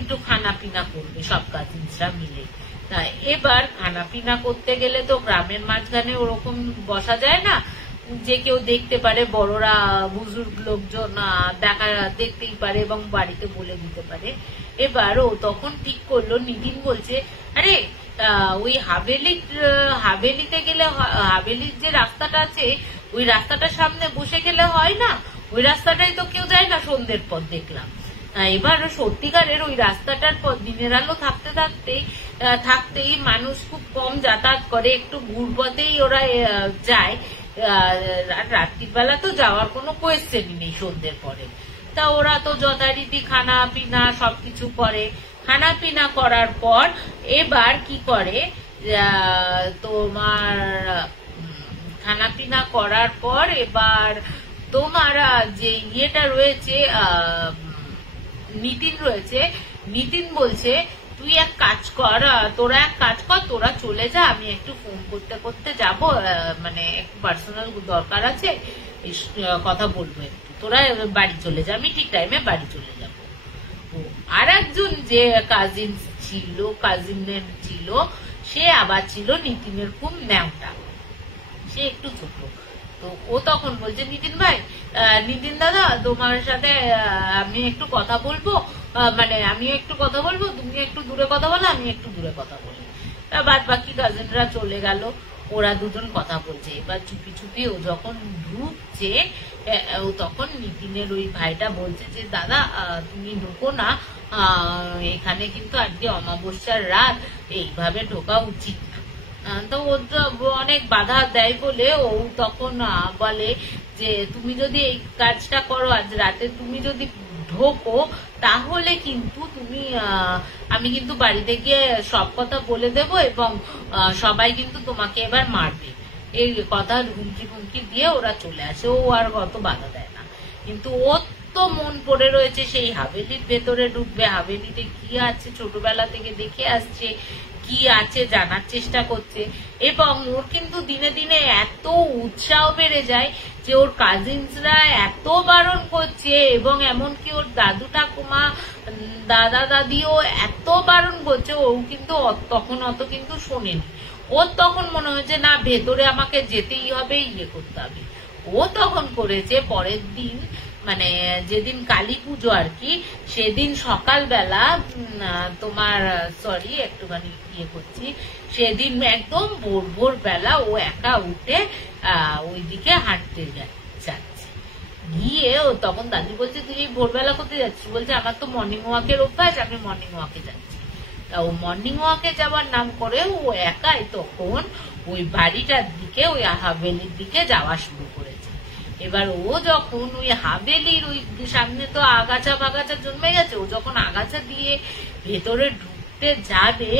একটু খানা পিনা করবে সব কাজিনসরা মিলে। তা এবার খানা পিনা করতে গেলে তো গ্রামের মাঝখানে ওরকম বসা যায় না যে কেউ দেখতে পারে, বড়রা বুজুর্গ লোকজন দেখতেই পারে এবং বাড়িতে বলে দিতে পারে। এবার ও তখন ঠিক করলো, নিতিন বলছে আরে ওই হাভেলিতে গেলে, হাভেলির যে রাস্তাটা আছে ওই রাস্তাটার সামনে বসে গেলে হয় না, ওই রাস্তাটাই তো কেউ যায় না সন্ধ্যের পর দেখলাম। এবার সত্যিকারের ওই রাস্তাটার পর দিনের আলো থাকতেই মানুষ খুব কম যাতায়াত করে, একটু ঘুরপথেই ওরা যায়, রাত্রিবেলা তো যাওয়ার কোনো কোয়েশ্চেনই নেই সন্ধ্যের পরে। তা ওরা তো যথারীতি খানা পিনা সবকিছু করে। খানা পিনা করার পর এবার কি করে, তোমার খানা পিনা করার পর এবার তোমার যে ইয়েটা রয়েছে, নিতিন বলছে তুই এক কাজ কর, তোরা চলে যা, আমি একটু ফোন করতে যাব, মানে একটু পার্সোনাল দরকার আছে, কথা বলবো একটু, তোরা বাড়ি চলে যা, আমি ঠিক টাইমে বাড়ি চলে যাবো। আর একজন যে কাজিনের ছিল সে আবার ছিল নিতিনের খুব ন্যাওটা, সে একটু ছোট। তো ও তখন বলছে নিতিন দাদা তোমার সাথে আমি একটু কথা বলবো, মানে আমি একটু কথা বলবো, তুমি একটু দূরে কথা বলো, আমি একটু দূরে কথা বলি। তা বাদ বাকি কাজিনরা চলে গেল, ওরা দুজন কথা বলছে। এবার চুপি ও যখন ঢুকছে ও তখন নিতিনের ওই ভাইটা বলছে যে দাদা তুমি ঢুকো না, এখানে কিন্তু আজকে অমাবস্যার রাত, এইভাবে ঢোকা উচিত না। তো ও অনেক বাধা দেয় বলে ও তখন বলে যে তুমি যদি এই কাজটা করো আজ রাতে, তুমি যদি ঢোকো তাহলে কিন্তু আমি কিন্তু বাড়িতে গিয়ে সব কথা বলে দেব এবং সবাই কিন্তু তোমাকে এবার মারবে, এই কথা হুমকি দিয়ে ওরা চলে আসে। ও আর কত বাধা দেয় না, কিন্তু ও তো মন পড়ে রয়েছে সেই হাভেলির ভেতরে ঢুকবে, হাভেলিতে কি আছে ছোটবেলা থেকে দেখে আসছে, কি আছে জানার চেষ্টা করছে। এবং ওর কিন্তু দিনে দিনে এত উৎসাহ বেড়ে যায় যে ওর কাজিনসরা এত বারণ করছে এবং এমনকি ওর দাদু ঠাকুমা দাদা দাদিও এত বারণ করছে, ও কিন্তু তখন অত কিন্তু শোনেনি। ওর তখন মনে হয়েছে না ভেতরে আমাকে যেতেই হবে, ইয়ে করতে হবে। ও তখন করেছে পরের দিন, মানে যেদিন কালী পুজো আর কি, সেদিন সকালবেলা তোমার একটুখানি ইয়ে করছি, সেদিন একদম ভোর বেলা ও একা উঠে ওইদিকে হাঁটতে যাচ্ছে। গিয়ে ও তখন দাদি বলছে তুই ভোরবেলা কোথায় যাচ্ছিস? বলছে আমার তো মর্নিং ওয়াকের অভ্যাস, আমি মর্নিং ওয়াকে যাচ্ছি। তা ও মর্নিং ওয়াকে যাওয়ার নাম করে ও একাই তখন ওই বাড়িটার দিকে, ওই হাভেলির দিকে যাওয়া শুরু করেছে। এবার ও যখন ওই হাভেলির ওই সামনে তো আগাছা বাগাছা জন্মে গেছে, ও যখন আগাছা দিয়ে ভেতরে ঢুকতে যাবে,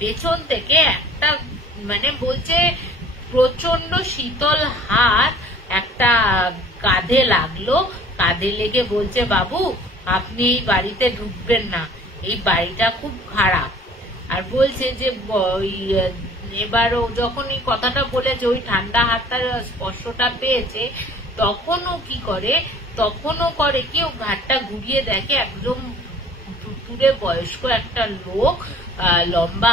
পেছন থেকে একটা মানে বলছে প্রচন্ড শীতল হাত একটা কাঁধে লাগলো, কাঁধে লেগে বলছে বাবু আপনি এই বাড়িতে ঢুকবেন না, এই বাড়িটা খুব খারাপ। আর বলছে যে এবার ও যখন এই কথাটা বলেছে, ওই ঠান্ডা হাতটা স্পর্শটা পেয়েছে, তখনও কি করে, কি ও ঘাটটা ঘুরিয়ে দেখে একদম তুতুরে বয়স্ক একটা লোক, লম্বা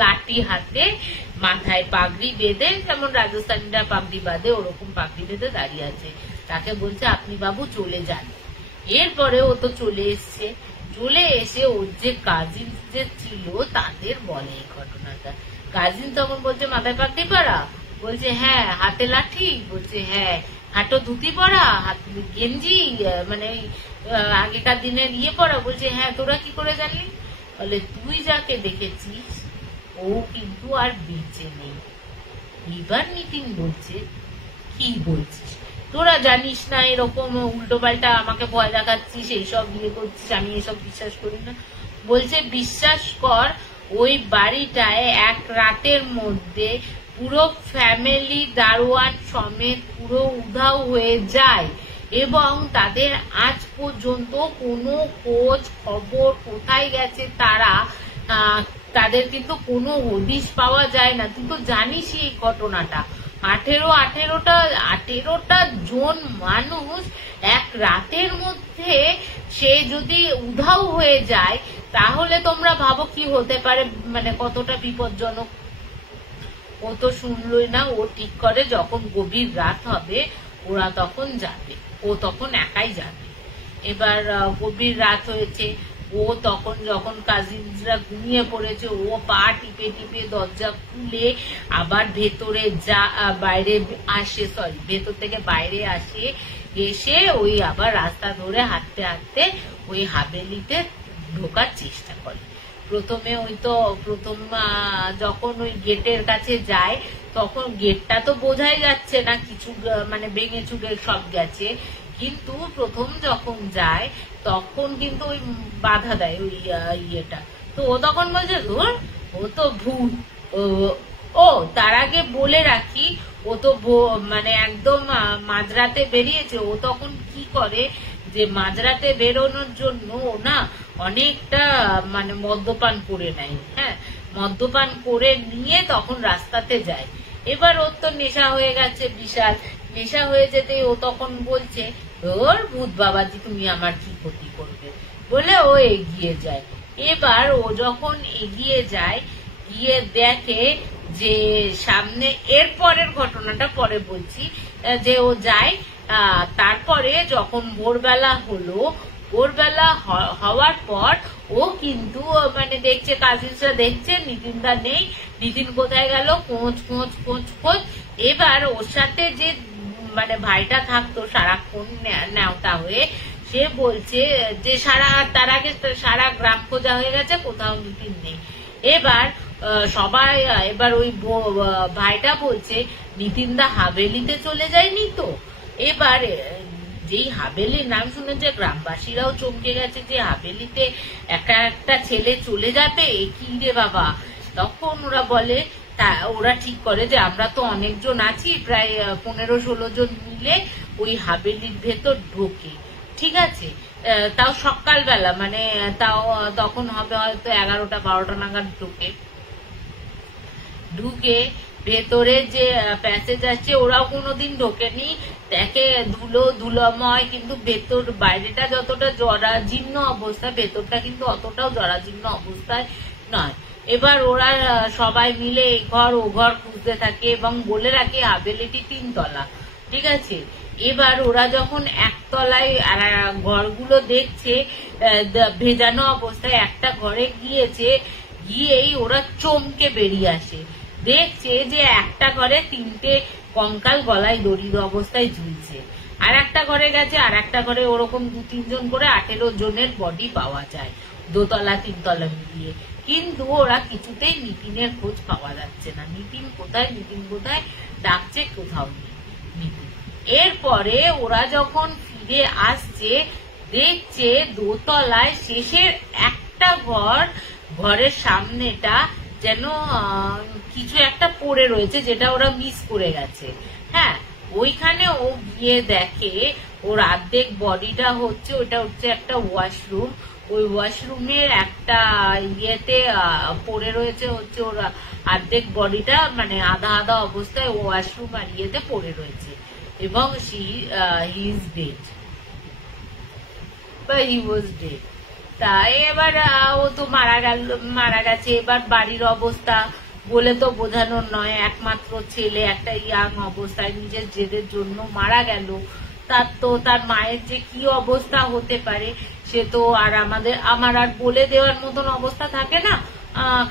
লাঠি হাতে, মাথায় পাগড়ি বেঁধে, যেমন রাজস্থানীরা পাগড়ি বাঁধে ওরকম পাগড়ি বেঁধে দাঁড়িয়ে আছে। তাকে বলছে আপনি বাবু চলে যান। এরপরে ও তো চলে এসে ওর যে কাজিন যে ছিল তাদের বলে এই ঘটনাটা। কাজিন তখন বলছে মাথায় পাগড়ি পরা? বলছে হ্যাঁ। হাতে লাঠি? বলছে হ্যাঁ। হাঁটো ধুতি পরা, হাত গেঞ্জি, মানে আগেকার দিনের ইয়ে পরা? বলছে হ্যাঁ। তোরা কি করে জানলি? বলে তুই যাকে দেখেছিস ও কিন্তু আর বেঁচে নেই। এবার নিতিন বলছে কি বলছিস? তোরা জানিস না এরকম উল্টো পাল্টা আমাকে ভয় দেখাচ্ছিস, এইসব ইয়ে করছিস, আমি এসব বিশ্বাস করি না। বলছে বিশ্বাস কর ওই বাড়িটায় এক রাতের মধ্যে পুরো ফ্যামিলি দারোয়ান সমেত পুরো উধাও হয়ে যায় এবং তাদের আজ পর্যন্ত কোনো খোঁজ খবর কোথায় গেছে তাদের কিন্তু কোনো হদিশ পাওয়া যায় না। তুই তো জানিসই এই ঘটনাটা। 18টা জন মানুষ এক রাতের মধ্যে সে যদি উধাও হয়ে যায় তাহলে তোমরা ভাবো কি হতে পারে, মানে কতটা বিপজ্জনক। ও তো শুনলই না, ও ঠিক করে যখন গভীর রাত হবে ওরা তখন যাবে, ও তখন একাই যাবে। এবার গভীর রাত হয়েছে, ও তখন যখন কাজিনরা ঘুমিয়ে পড়েছে ও পা টিপে টিপে দরজা খুলে আবার ভেতরে বাইরে আসে, ভেতর থেকে বাইরে আসে, এসে ওই আবার রাস্তা ধরে হাঁটতে হাঁটতে ওই হাভেলিতে ঢোকার চেষ্টা করে। প্রথমে যখন ওই গেটের কাছে যায় তখন গেটটা তো বোঝাই যাচ্ছে না, কিছু মানে ভেঙে চুরে সব গেছে, কিন্তু প্রথম যখন যায় তখন কিন্তু ওই বাধা দেয় ওই ইয়েটা। তো ও তখন বলছে ধর ও তো ভূত। ও তার আগে বলে রাখি, ও তো মানে একদম মাঝরাতে বেরিয়েছে। ও তখন কি করে যে মাঝরাতে বেরোনোর জন্য ও না অনেকটা মানে মদ্যপান করে নেয়। হ্যাঁ, মদ্যপান করে নিয়ে তখন রাস্তাতে যায়। এবার ওর তো নেশা হয়ে গেছে, বিশাল নেশা হয়ে যেতে ও তখন বলছে ওর ভূত বাবাজি তুমি আমার কি ক্ষতি করবে বলে ও এগিয়ে যায়। এবার ও যখন এগিয়ে যায়, গিয়ে দেখে যে সামনে, এর পরের ঘটনাটা পরে বলছি, যে ও যায়। তারপরে যখন ভোরবেলা হলো, ভোরবেলা হওয়ার পর ও কিন্তু মানে দেখছে, কাজিনসরা দেখছে নিতিনদা নেই, নিতিন কোথায় গেল, খোঁজ খোঁজ খোঁজ খোঁজ। এবার ওর সাথে যে মানে ভাইটা থাকতো সারাক্ষণ ন্যাওটা হয়ে, সে বলছে যে তার আগে সারা গ্রাম খোঁজা হয়ে গেছে, কোথাও নিতিন নেই। এবার সবাই, এবার ওই ভাইটা বলছে নিতিনদা হাভেলিতে চলে যায়নি তো। এবার যেই হাভেলির নাম শুনে যে গ্রামবাসীরাও চমকে গেছে যে হাভেলিতে একটা ছেলে চলে যাবে, কি রে বাবা। তখন ওরা বলে, ওরা ঠিক করে যে আমরা তো অনেকজন আছি, প্রায় 15-16 জন মিলে ওই হাভেলির ভেতর ঢোকে। ঠিক আছে, তাও সকালবেলা, মানে তাও তখন হবে হয়তো 11টা-12টা নাগাদ ঢুকে ভেতরে যে প্যাসেজ আছে ওরাও কোনোদিন ঢোকেনি, দেখে ধুলোময়, কিন্তু বাইরেটা যতটা জরাজীর্ণ অবস্থা, ভেতরটা কিন্তু অতটাও জরাজীর্ণ অবস্থায় নয়। এবার ওরা সবাই মিলে এই ঘর ও ঘর খুঁজতে থাকে এবং বলে রাখে হাভেলিটি 3 তলা। ঠিক আছে, এবার ওরা যখন একতলায় ঘরগুলো দেখছে ভেজানো অবস্থায়, একটা ঘরে গিয়েই ওরা চমকে বেরিয়ে আসে, দেখছে যে একটা ঘরে 3টে কঙ্কাল গলায় দড়ির অবস্থায় ঝুলছে। আর একটা ঘরে গেছে, আর একটা ঘরে ওরকম 2-3 জন করে 18 জনের বডি পাওয়া যায়, 2 তলা 3 তলা মিলিয়ে। কিন্তু ওরা কিছুতেই নিতিনের খোঁজ পাওয়া যাচ্ছে না। নিতিন কোথায় ডাকছে, কোথাও নেই নিতিন। এরপরে ওরা যখন ফিরে আসছে দেখছে 2 তলায় শেষের একটা ঘরের সামনেটা যেন কিছু একটা পড়ে রয়েছে, যেটা ওরা মিস করে গেছে। হ্যাঁ, ওইখানে ও গিয়ে দেখে ওর অর্ধেক বডিটা হচ্ছে, ওটা হচ্ছে একটা ওয়াশরুম। ওই ওয়াশরুমের একটা ইয়েতে পড়ে রয়েছে হচ্ছে ওর অর্ধেক বডিটা, মানে আধা আধা অবস্থায় ওয়াশরুম আর ইয়েতে পড়ে রয়েছে, এবং হি ইজ ডেড বা হি ওয়াজ ডেড। তাই এবার ও তো মারা গেছে। এবার বাড়ির অবস্থা বলে তো বোঝানোর নয়, একমাত্র ছেলে একটা ইয়াং অবস্থায় নিজের জেদের জন্য মারা গেল। তার মায়ের যে কি অবস্থা হতে পারে সে তো আর আমার আর বলে দেওয়ার মতন অবস্থা থাকে না,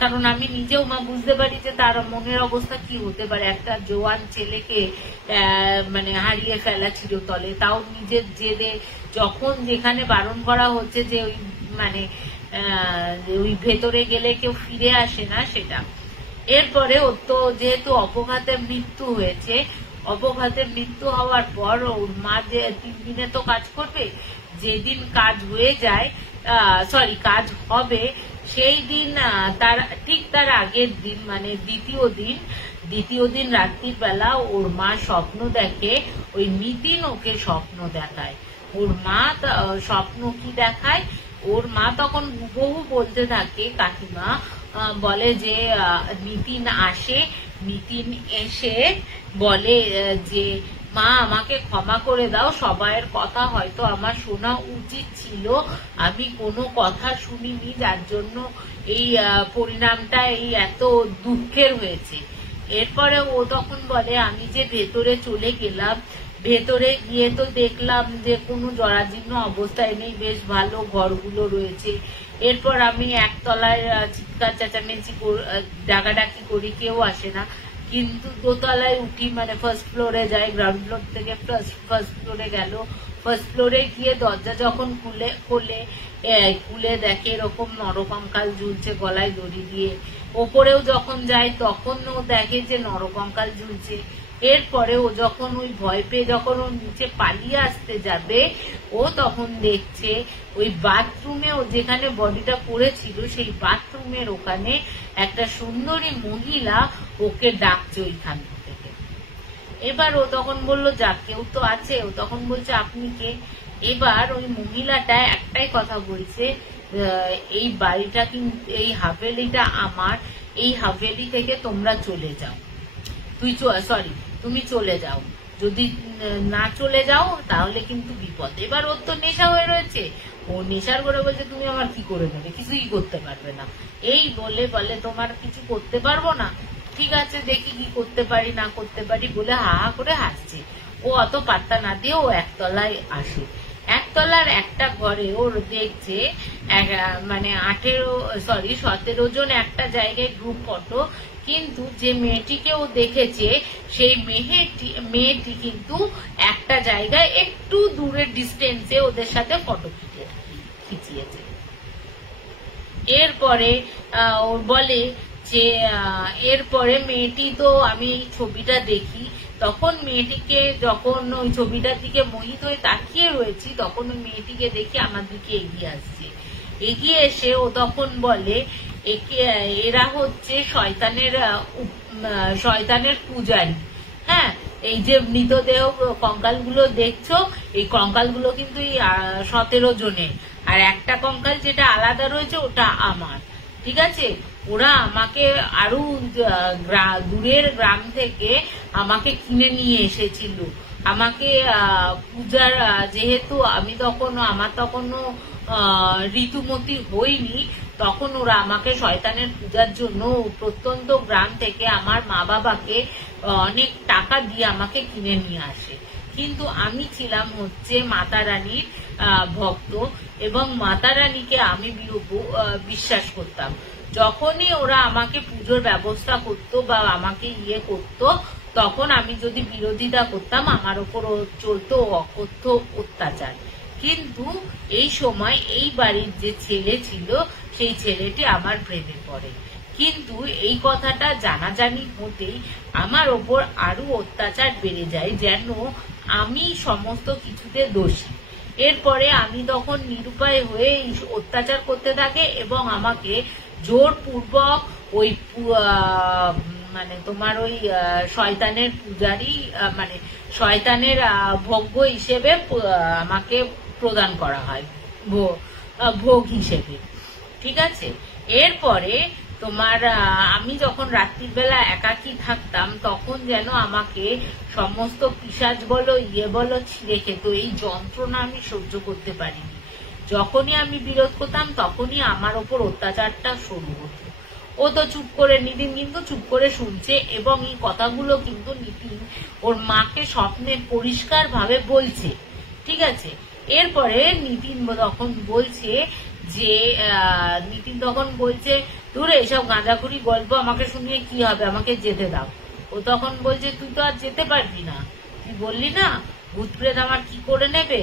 কারণ আমি নিজেও বুঝতে পারি যে তার মনের অবস্থা কি হতে পারে। একটা জোয়ান ছেলেকে মানে হারিয়ে ফেলা চিরতলে, তাও নিজের জেদে, যখন যেখানে বারণ করা হচ্ছে যে ওই মানে ওই ভেতরে গেলে কেউ ফিরে আসে না, সেটা। এরপরে ওর তো যেহেতু অপঘাতে মৃত্যু হয়েছে, অপঘাতে মৃত্যু হওয়ার পর ওর মা যে 3 দিনে তো কাজ করবে, যেদিন কাজ হয়ে যায় কাজ হবে সেই দিন তার আগের দিন মানে দ্বিতীয় দিন রাত্রির বেলা ওর মা স্বপ্ন দেখে, ওই নিতিন ওকে স্বপ্ন দেখায়। ওর মা স্বপ্ন কি দেখায়, ওর মা তখন হুবহু বলতে থাকে, কাকিমা বলে যে নিতিন আসে, নিতিন এসে বলে যে মা আমাকে ক্ষমা করে দাও, সবাইয়ের কথা হয়তো আমার শোনা উচিত ছিল, আমি কোনো কথা শুনিনি, যার জন্য এই পরিণামটা এই এত দুঃখের হয়েছে। এরপরে ও তখন বলে আমি যে ভেতরে চলে গেলাম, ভেতরে গিয়ে তো দেখলাম যে কোনো জরাজীর্ণ অবস্থায় নেই, বেশ ভালো ঘরগুলো রয়েছে। এরপর আমি একতলায় চিৎকার চেঁচামেচি ডাকাডাকি করি, কেউ আসে না, কিন্তু দোতলায় উঠি, মানে ফার্স্ট ফ্লোরে যাই, গ্রাউন্ড ফ্লোর থেকে ফার্স্ট ফ্লোরে গেল। ফার্স্ট ফ্লোরে গিয়ে দরজা যখন খুলে দেখে এরকম নরকঙ্কাল ঝুলছে গলায় দড়ি দিয়ে। ওপরেও যখন যায় তখন ও দেখে যে নরকঙ্কাল ঝুলছে। এরপরে ও যখন ওই ভয় পেয়ে যখন ও নিচে পালিয়ে আসতে যাবে, ও তখন দেখছে ওই বাথরুমে ও যেখানে বডিটা পড়েছিল সেই বাথরুমের ওখানে একটা সুন্দরী মহিলা ওকে ডাকছে ওইখান থেকে। এবার ও তখন বললো যা কেউ তো আছে, ও তখন বলছে আপনি কে? এবার ওই মহিলাটা একটাই কথা বলছে, এই বাড়িটা কিন্তু, এই হাভেলিটা আমার, এই হাভেলি থেকে তোমরা চলে যাও, তুমি চলে যাও, যদি না চলে যাও তাহলে কিন্তু বিপদ। এবার ওর তো নেশা হয়ে রয়েছে, ও নেশার করে বলছে তুমি আমার কি করে দেবে, কিছুই করতে পারবে না। এই বলে তোমার কিছু করতে পারবো না, ঠিক আছে দেখি কি করতে পারি না করতে পারি বলে হা হা করে হাসছে। ও অত পাত্তা না দিয়ে ও একতলায় আসে। একতলার একটা ঘরে ওর দেখছে মানে 17 জন একটা জায়গায় গ্রুপ ফটো, কিন্তু যে মেয়েটিকে ও দেখেছে সেই মেয়েটি কিন্তু একটা জায়গায় একটু দূরের ডিস্টেন্সে ওদের সাথে ফটো খিচিয়েছে। এরপরে ওর বলে যে এরপরে মেয়েটি তো আমি এই ছবিটা দেখি, তখন মেয়েটিকে যখন ওই ছবিটার দিকে মোহিত হয়ে তাকিয়ে রয়েছি, তখন ওই মেয়েটিকে দেখি আমার দিকে এগিয়ে আসছে। এগিয়ে এসে ও তখন বলে এরা হচ্ছে শয়তানের পূজারী। হ্যাঁ, এই যে মৃতদেহ কঙ্কালগুলো দেখছো, এই কঙ্কালগুলো কিন্তু 17 জনের, আর একটা কঙ্কাল যেটা আলাদা রয়েছে ওটা আমার, ঠিক আছে? ওরা আমাকে আরো দূরের গ্রাম থেকে আমাকে কিনে নিয়ে এসেছিল, আমাকে পূজার, যেহেতু আমার তখনও ঋতুমতি হইনি, তখন ওরা আমাকে শয়তানের পূজার জন্য প্রত্যন্ত গ্রাম থেকে আমার মা বাবাকে অনেক টাকা দিয়ে আমাকে কিনে নিয়ে আসে। কিন্তু আমি ছিলাম হচ্ছে মাতা রানীর ভক্ত, এবং মাতা রানীকে আমি বিশ্বাস করতাম। যখনই ওরা আমাকে পুজোর ব্যবস্থা করতো বা আমাকে করতো, তখন আমি যদি বিরোধিতা করতাম আমার উপর চলতো অকথ্য অত্যাচার। কিন্তু এই সময় এই বাড়ির যে ছেলে ছিল সেই ছেলেটি আমার প্রেমে পড়ে, কিন্তু এই কথাটা জানাজানি হতেই আমার ওপর আরো অত্যাচার বেড়ে যায়, যেন আমি সমস্ত কিছুতে দোষী। এরপরে আমি তখন নিরুপায় হয়ে অত্যাচার করতে থাকে এবং আমাকে জোরপূর্বক ওই মানে তোমার ওই শয়তানের পূজারী, মানে শয়তানের ভোগ্য হিসেবে আমাকে প্রদান করা হয়, ভোগ হিসেবে, ঠিক আছে? এরপরে তোমার আমি যখন রাত্রির বেলা একাকী থাকতাম, তখন যেন আমাকে সমস্ত পিশাচ বলো বলো ছিঁড়ে খেত। এই যন্ত্রণা আমি সহ্য করতে পারিনি। যখনই আমি বিরোধ করতাম তখনই আমার ওপর অত্যাচারটা শুরু হতো। ও তো চুপ করে, নিতিন কিন্তু চুপ করে শুনছে, এবং এই কথাগুলো কিন্তু নিতিন ওর মাকে স্বপ্নে পরিষ্কার ভাবে বলছে, ঠিক আছে? এরপরে নিতিন তখন বলছে দূরে এসব গাঁজাখুরি গল্প আমাকে শুনিয়ে কি হবে, আমাকে যেতে দাও। ও তখন বলছে তুই তো আর যেতে পারবি না, তুই বললি না ভূত প্রেত আমার কি করে নেবে,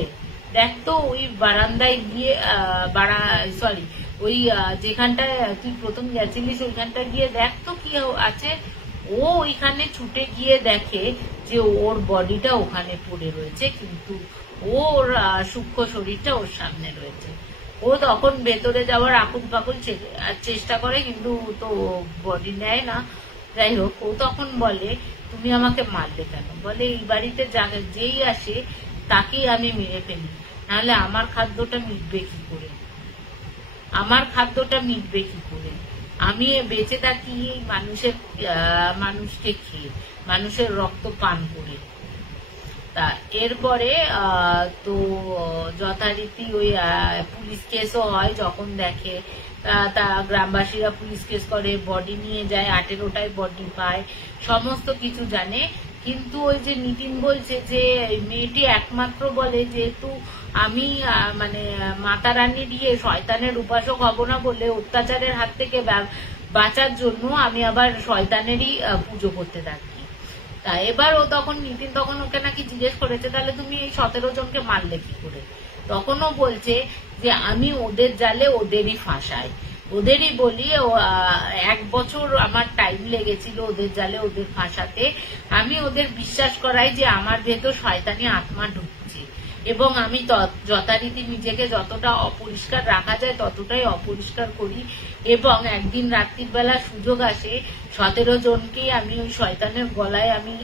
দেখ তো ওই বারান্দায় গিয়ে ওই যেখানটায় তুই প্রথম গেছিলিস ওইখানটায় গিয়ে দেখ তো কি আছে। ও ওইখানে ছুটে গিয়ে দেখে যে ওর বডিটা ওখানে পড়ে রয়েছে, কিন্তু ওর সূক্ষ্ম শরীরটা ওর সামনে রয়েছে। ও ও তখন ভেতরে যাওয়ার আকুল পাকুল চেষ্টা করে, কিন্তু তো বডি নেয় না। যাই হোক, ও তখন বলে তুমি আমাকে মারলে কেন? বলে এই বাড়িতে যেই আসে তাকেই আমি মেরে ফেলি, নাহলে আমার খাদ্যটা মিটবে কি করে? আমি বেঁচে থাকি মানুষকে খেয়ে, মানুষের রক্ত পান করে। তা এরপরে তো যথারীতি ওই পুলিশ কেসও হয়। যখন দেখে তা গ্রামবাসীরা পুলিশ কেস করে, বডি নিয়ে যায়, 18টায় বডি পায়, সমস্ত কিছু জানে। কিন্তু ওই যে নিতিন বলছে যে মেয়েটি একমাত্র বলে যেহেতু আমি মানে মাতা রানী দিয়ে শয়তানের উপাসক হব না বলে অত্যাচারের হাত থেকে বাঁচার জন্য আমি আবার শয়তানেরই পুজো করতে থাকি। তা এবার ও তখন নিতিন তখন ওকে নাকি জিজ্ঞেস করেছে তাহলে তুমি এই 17 জনকে মারলে কি করে? তখন ও বলছে যে আমি ওদের জালে ওদেরই ফাঁসাই, ওদেরই বলি। 1 বছর আমার টাইম লেগেছিল ওদের জালে ওদের ফাঁসাতে। আমি ওদের বিশ্বাস করাই যে আমার ভেতর শয়তানি আত্মা ঢুকছে, এবং আমি যথারীতি নিজেকে যতটা অপরিষ্কার রাখা যায় ততটাই অপরিষ্কার করি। এবং একদিন রাত্রির বেলা সুযোগ আসে, 17 জনকেই আমি ওই শয়তানের গলায় আমি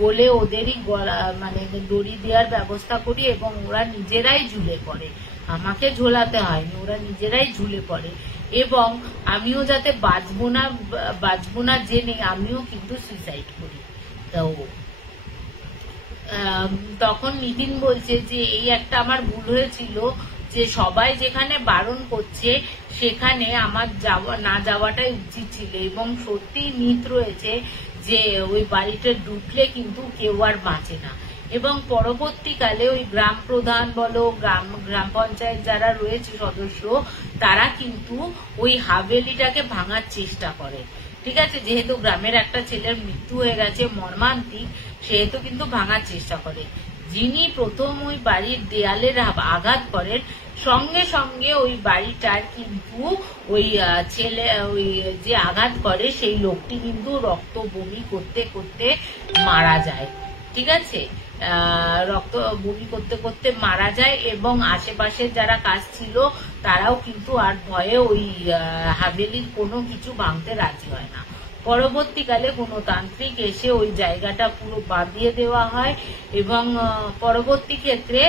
বলে ওদেরই গলা মানে দড়ি দেওয়ার ব্যবস্থা করি, এবং ওরা নিজেরাই ঝুলে পড়ে। আমাকে ঝোলাতে হয়নি, ওরা নিজেরাই ঝুলে পড়ে। এবং আমিও যাতে বাঁচবো না জেনে আমিও কিন্তু সুইসাইড করি। তো তখন নিতিন বলছে যে এই একটা আমার ভুল হয়েছিল, যে সবাই যেখানে বারণ করছে সেখানে আমার না যাওয়াটাই উচিত ছিল। এবং সত্যি মিথ রয়েছে যে ওই বাড়িতে ঢুকলে কিন্তু কেউ আর বাঁচে না। এবং পরবর্তীকালে ওই গ্রাম প্রধান বলো, গ্রাম পঞ্চায়েত যারা রয়েছে সদস্য, তারা কিন্তু ওই হাভেলিটাকে ভাঙার চেষ্টা করে। ঠিক আছে, যেহেতু গ্রামের একটা ছেলের মৃত্যু হয়ে গেছে মর্মান্তিক, সেহেতু কিন্তু ভাঙার চেষ্টা করে। যিনি প্রথম ওই বাড়ির দেয়ালের আঘাত করেন, সঙ্গে সঙ্গে ওই বাড়িটার কিন্তু ওই যে আঘাত করে সেই লোকটি কিন্তু রক্ত বমি করতে করতে মারা যায়। ঠিক আছে, রক্ত বমি করতে করতে মারা যায়। এবং আশেপাশের যারা কাজ ছিল তারাও কিন্তু আর ভয়ে ওই হাভেলির কোনো কিছু ভাঙতে রাজি হয় না। পরবর্তীকালে কোনো তান্ত্রিক এসে ওই জায়গাটা পুরো বাঁধিয়ে দেওয়া হয়, এবং পরবর্তী ক্ষেত্রে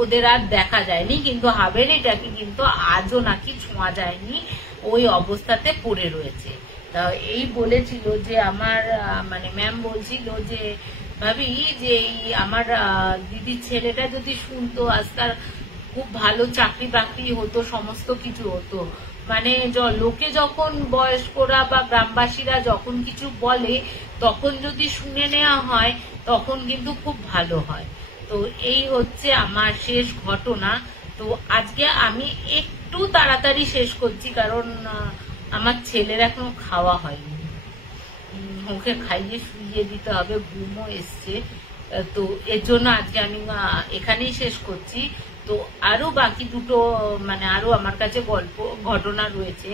ওদের আর দেখা যায়নি। কিন্তু হাভেলিটাকে কিন্তু আজও নাকি ছোঁয়া যায়নি, ওই অবস্থাতে পড়ে রয়েছে। তা এই বলেছিল যে আমার মানে ম্যাম বলছিল যে ভাবি যে এই আমার দিদির ছেলেটা যদি শুনতো, আজ তার খুব ভালো চাকরি বাকরি হতো, সমস্ত কিছু হতো। মানে লোকে যখন বয়স্করা বা গ্রামবাসীরা যখন কিছু বলে তখন যদি শুনে নেওয়া হয় তখন কিন্তু খুব ভালো হয়। তো এই হচ্ছে আমার শেষ ঘটনা। তো আজকে আমি একটু তাড়াতাড়ি শেষ করছি, কারণ আমার ছেলের এখনো খাওয়া হয়নি, ওকে খাইয়ে শুইয়ে দিতে হবে, ঘুমও এসছে। তো এর জন্য আজকে আমি এখানেই শেষ করছি। তো আরো বাকি দুটো মানে আরো আমার কাছে ঘটনা রয়েছে,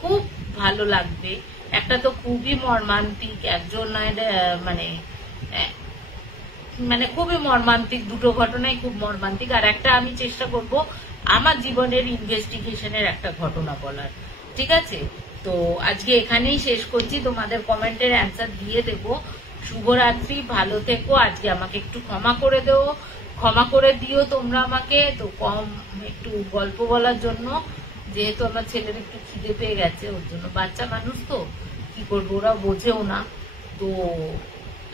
খুব ভালো লাগবে। একটা তো খুবই মর্মান্তিক, একজন মানে খুবই মর্মান্তিক, দুটো ঘটনাই খুব মর্মান্তিক। আর একটা আমি চেষ্টা করব আমার জীবনের ইনভেস্টিগেশনের একটা ঘটনা বলার। ঠিক আছে, তো আজকে এখানেই শেষ করছি, তোমাদের কমেন্টের অ্যান্সার দিয়ে দেবো। শুভরাত্রি, ভালো থেকো। আজকে আমাকে একটু ক্ষমা করে দিও তোমরা আমাকে। তো একটু গল্প বলার জন্য, যেহেতু আমার ছেলের একটু খিদে পেয়ে গেছে, ওর জন্য, বাচ্চা মানুষ তো কি করবো, ওরা বোঝেও না। তো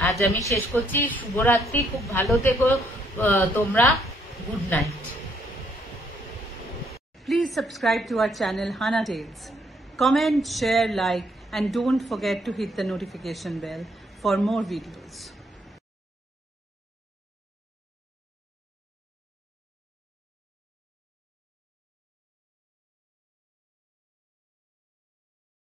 আজ আমি শেষ করছি, শুভরাত্রি, খুব ভালো থেকো তোমরা, good night. Please subscribe to our channel Hana Tales. Comment, share, like, and don't forget to hit the notification bell for more videos.